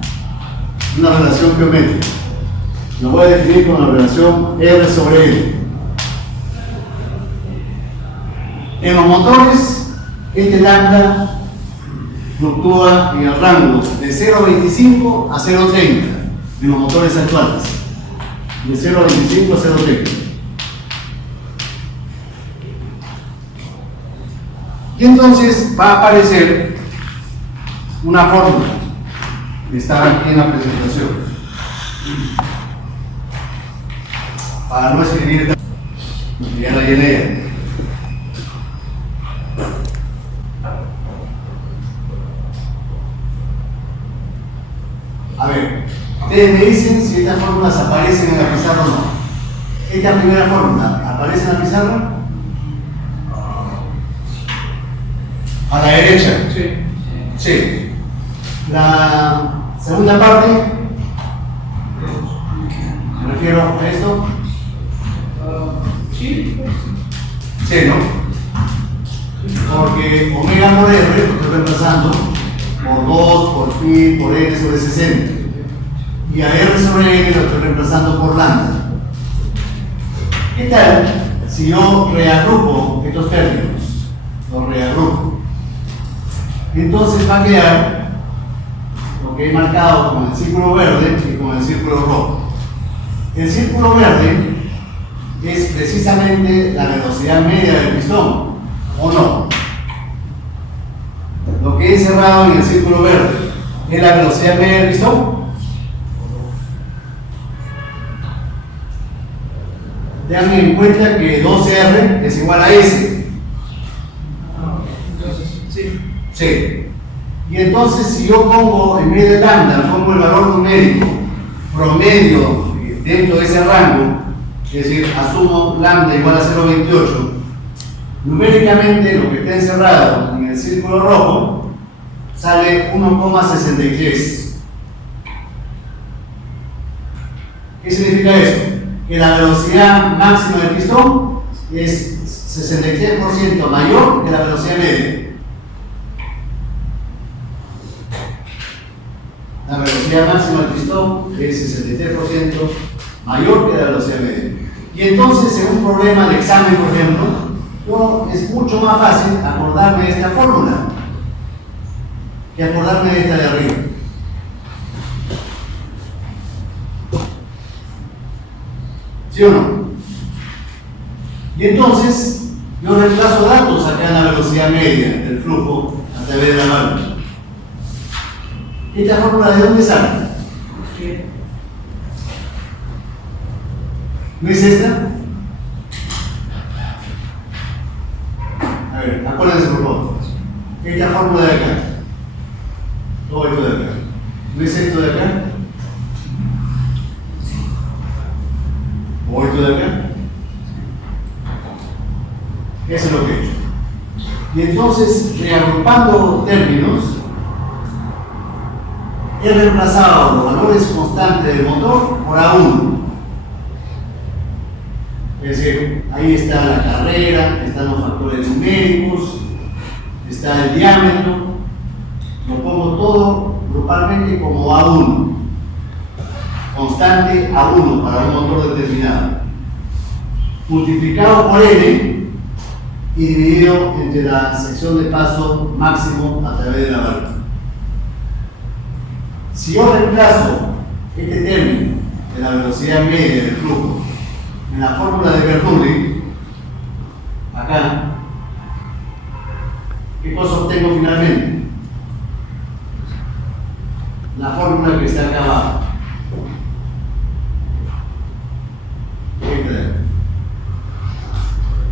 una relación geométrica. Lo voy a definir con la relación R sobre L. En los motores, este lambda fluctúa en el rango de 0,25 a 0,30 en los motores actuales. De 0,25 a 0,30. Y entonces va a aparecer una fórmula que está aquí en la presentación. Para no escribir, ya la llené. A ver, ustedes me dicen si estas fórmulas aparecen en la pizarra o no. Esta primera fórmula, ¿aparece en la pizarra? A la derecha. Sí. Sí. La segunda parte, me refiero a esto. Sí. Sí, ¿no? Porque omega por R lo estoy reemplazando por 2, por pi, por n sobre 60. Y a R sobre n lo estoy reemplazando por lambda. ¿Qué tal si yo reagrupo estos términos? Los reagrupo. Entonces va a quedar lo que he marcado con el círculo verde y con el círculo rojo. El círculo verde es precisamente la velocidad media del pistón, ¿o no? Lo que he encerrado en el círculo verde es la velocidad media del pistón. Tengan en cuenta que 2R es igual a S. Entonces, sí. Sí. Y entonces si yo pongo en vez de lambda, pongo el valor numérico promedio dentro de ese rango, es decir, asumo lambda igual a 0,28, numéricamente lo que está encerrado en el círculo rojo sale 1,63. ¿Qué significa eso? Que la velocidad máxima del pistón es 63% mayor que la velocidad media. La velocidad máxima del pistón es 63% mayor que la velocidad media. Y entonces, en un problema de examen, por ejemplo, es mucho más fácil acordarme de esta fórmula que acordarme de esta de arriba. ¿Sí o no? Y entonces, yo reemplazo datos acá en la velocidad media del flujo a través de la válvula. ¿Esta fórmula de dónde sale? ¿No es esta? A ver, acuérdense por favor. Esta fórmula de acá. Todo esto de acá. ¿No es esto de acá? ¿O esto de acá? Eso es lo que he hecho. Y entonces, reagrupando términos, he reemplazado los valores constantes del motor por A1. Es decir, ahí está la carrera, están los factores numéricos, está el diámetro, lo pongo todo grupalmente como A1, constante A1 para un motor determinado, multiplicado por N y dividido entre la sección de paso máximo a través de la válvula. Si yo reemplazo este término de la velocidad media del flujo en la fórmula de Bernoulli, acá, ¿qué cosa obtengo finalmente? La fórmula que está acá abajo.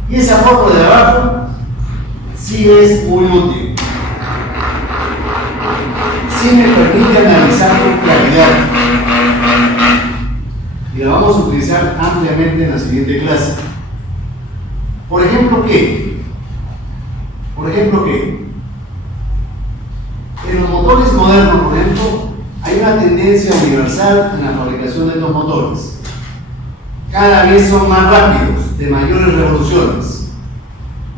Y esa fórmula de abajo sí es muy útil. Sí me permite analizar con claridad. Y la vamos a utilizar ampliamente en la siguiente clase. Por ejemplo, ¿qué? Por ejemplo, ¿qué? En los motores modernos, por ejemplo, hay una tendencia universal en la fabricación de estos motores. Cada vez son más rápidos, de mayores revoluciones.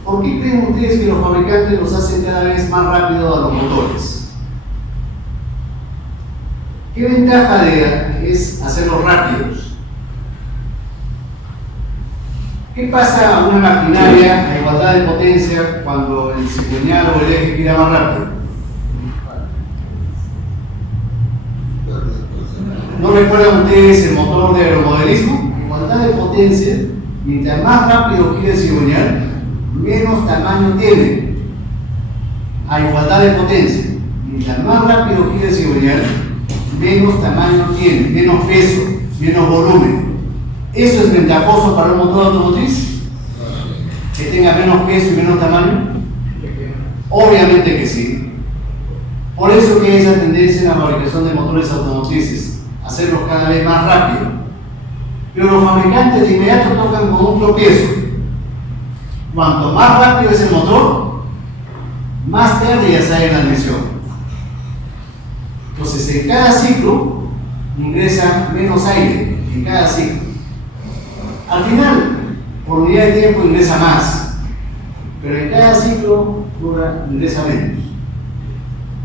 ¿Por qué creen ustedes que los fabricantes los hacen cada vez más rápido a los motores? ¿Qué ventaja es hacerlos rápidos? ¿Qué pasa a una maquinaria a igualdad de potencia cuando el cigüeñal o el eje gira más rápido? ¿No recuerdan ustedes el motor de aeromodelismo? Igualdad de potencia, mientras más rápido gira el cigüeñal, menos tamaño tiene. A igualdad de potencia, mientras más rápido gira el cigüeñal, menos tamaño tiene, menos peso, menos volumen. ¿Eso es ventajoso para un motor automotriz? ¿Que tenga menos peso y menos tamaño? Obviamente que sí. Por eso que hay esa tendencia en la fabricación de motores automotrices, hacerlos cada vez más rápido. Pero los fabricantes de inmediato tocan con un tropiezo. Cuanto más rápido es el motor, más pérdidas hay en la admisión. Entonces, en cada ciclo ingresa menos aire, en cada ciclo. Al final, por unidad de tiempo ingresa más, pero en cada ciclo ingresa menos.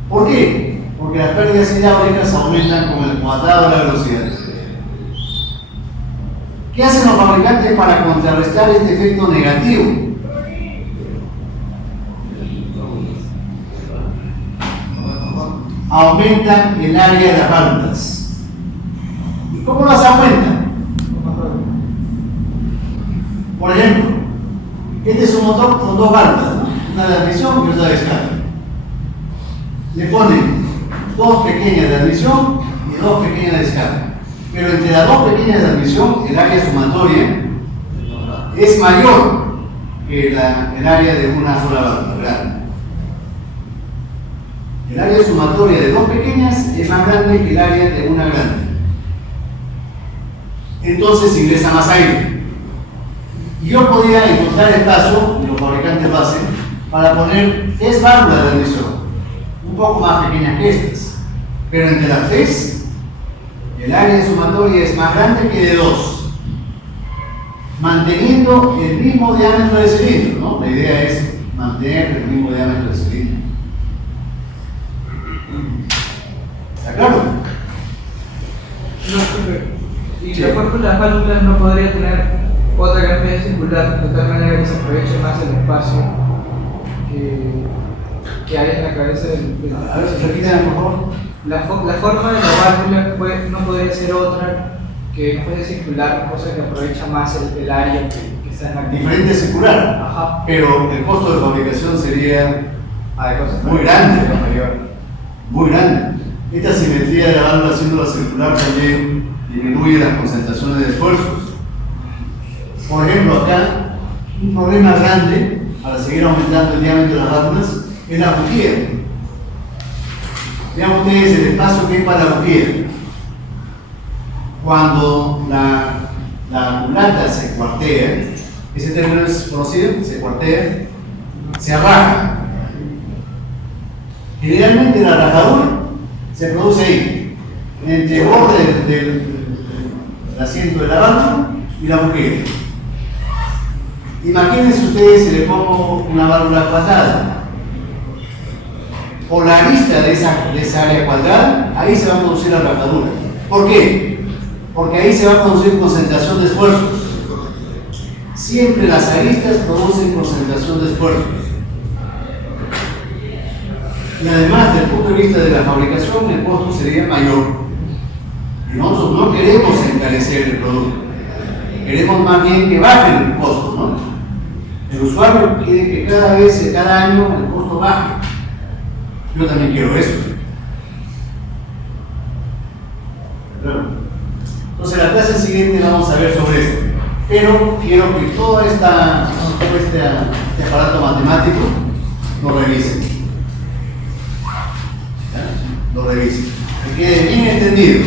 ¿Por qué? Porque las pérdidas hidráulicas aumentan con el cuadrado de la velocidad. ¿Qué hacen los fabricantes para contrarrestar este efecto negativo? Aumentan el área de las válvulas. ¿Y cómo las aumentan? Por ejemplo, este es un motor con dos válvulas, ¿no? Una de admisión y otra de descarga. Le ponen dos pequeñas de admisión y dos pequeñas de descarga. Pero entre las dos pequeñas de admisión, el área sumatoria es mayor que el área de una sola válvula grande. El área sumatoria de dos pequeñas es más grande que el área de una grande. Entonces ingresa más aire. Y yo podía encontrar espacio, y los fabricantes lo hacen, para poner 3 válvulas de admisión, un poco más pequeñas que estas. Pero entre las 3, el área sumatoria es más grande que de 2, manteniendo el mismo diámetro del cilindro, ¿no? La idea es mantener el mismo diámetro del cilindro. ¿Está claro? Y de acuerdo con las válvulas no podría tener otra gravedad circular, de tal manera que se aproveche más el espacio que hay en la cabeza del. A ver, repítame por favor. La forma de la válvula no podría ser otra que no fuese circular, cosa que aprovecha más el área que está en la. Diferente circular. Ajá. Pero el costo de fabricación sería muy grande. Muy grande. Esta simetría de la válvula haciéndola circular también disminuye las concentraciones de esfuerzos. Por ejemplo, acá un problema grande para seguir aumentando el diámetro de las válvulas es la bujía. Vean ustedes el espacio que hay para la bujía. Cuando la culata se cuartea, ese término es conocido, se cuartea, se arraja. Generalmente la rajadura se produce ahí, entre el borde del asiento de la válvula y la bujía. Imagínense ustedes si le pongo una válvula cuadrada. Por la arista de esa área cuadrada, ahí se va a producir la rajadura. ¿Por qué? Porque ahí se va a producir concentración de esfuerzos. Siempre las aristas producen concentración de esfuerzos. Y además, desde el punto de vista de la fabricación, el costo sería mayor. Y nosotros no queremos encarecer el producto. Queremos más bien que baje el costo, ¿no? El usuario quiere que cada año, el costo baje. Yo también quiero eso. Entonces, la clase siguiente vamos a ver sobre esto. Pero quiero que todo este aparato matemático lo revisen. Lo revisen. Que quede bien entendido.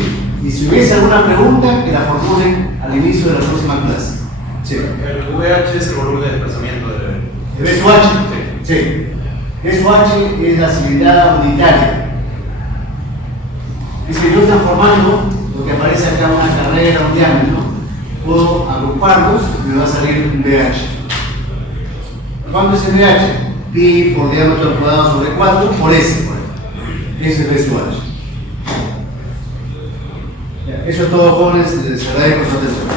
Y si hubiese alguna pregunta, que la formulen al inicio de la próxima clase. Sí. El VH es el volumen de desplazamiento del. ¿El SUH? Sí. SUH es la cilindrada unitaria. Es que yo transformando lo que aparece acá, una carrera, un diámetro, puedo agruparlos y me va a salir un VH. ¿Cuánto es el VH? Pi por diámetro al cuadrado sobre 4 por S. Ese es el SUH. Eso es todo, jóvenes. Les agradezco su atención.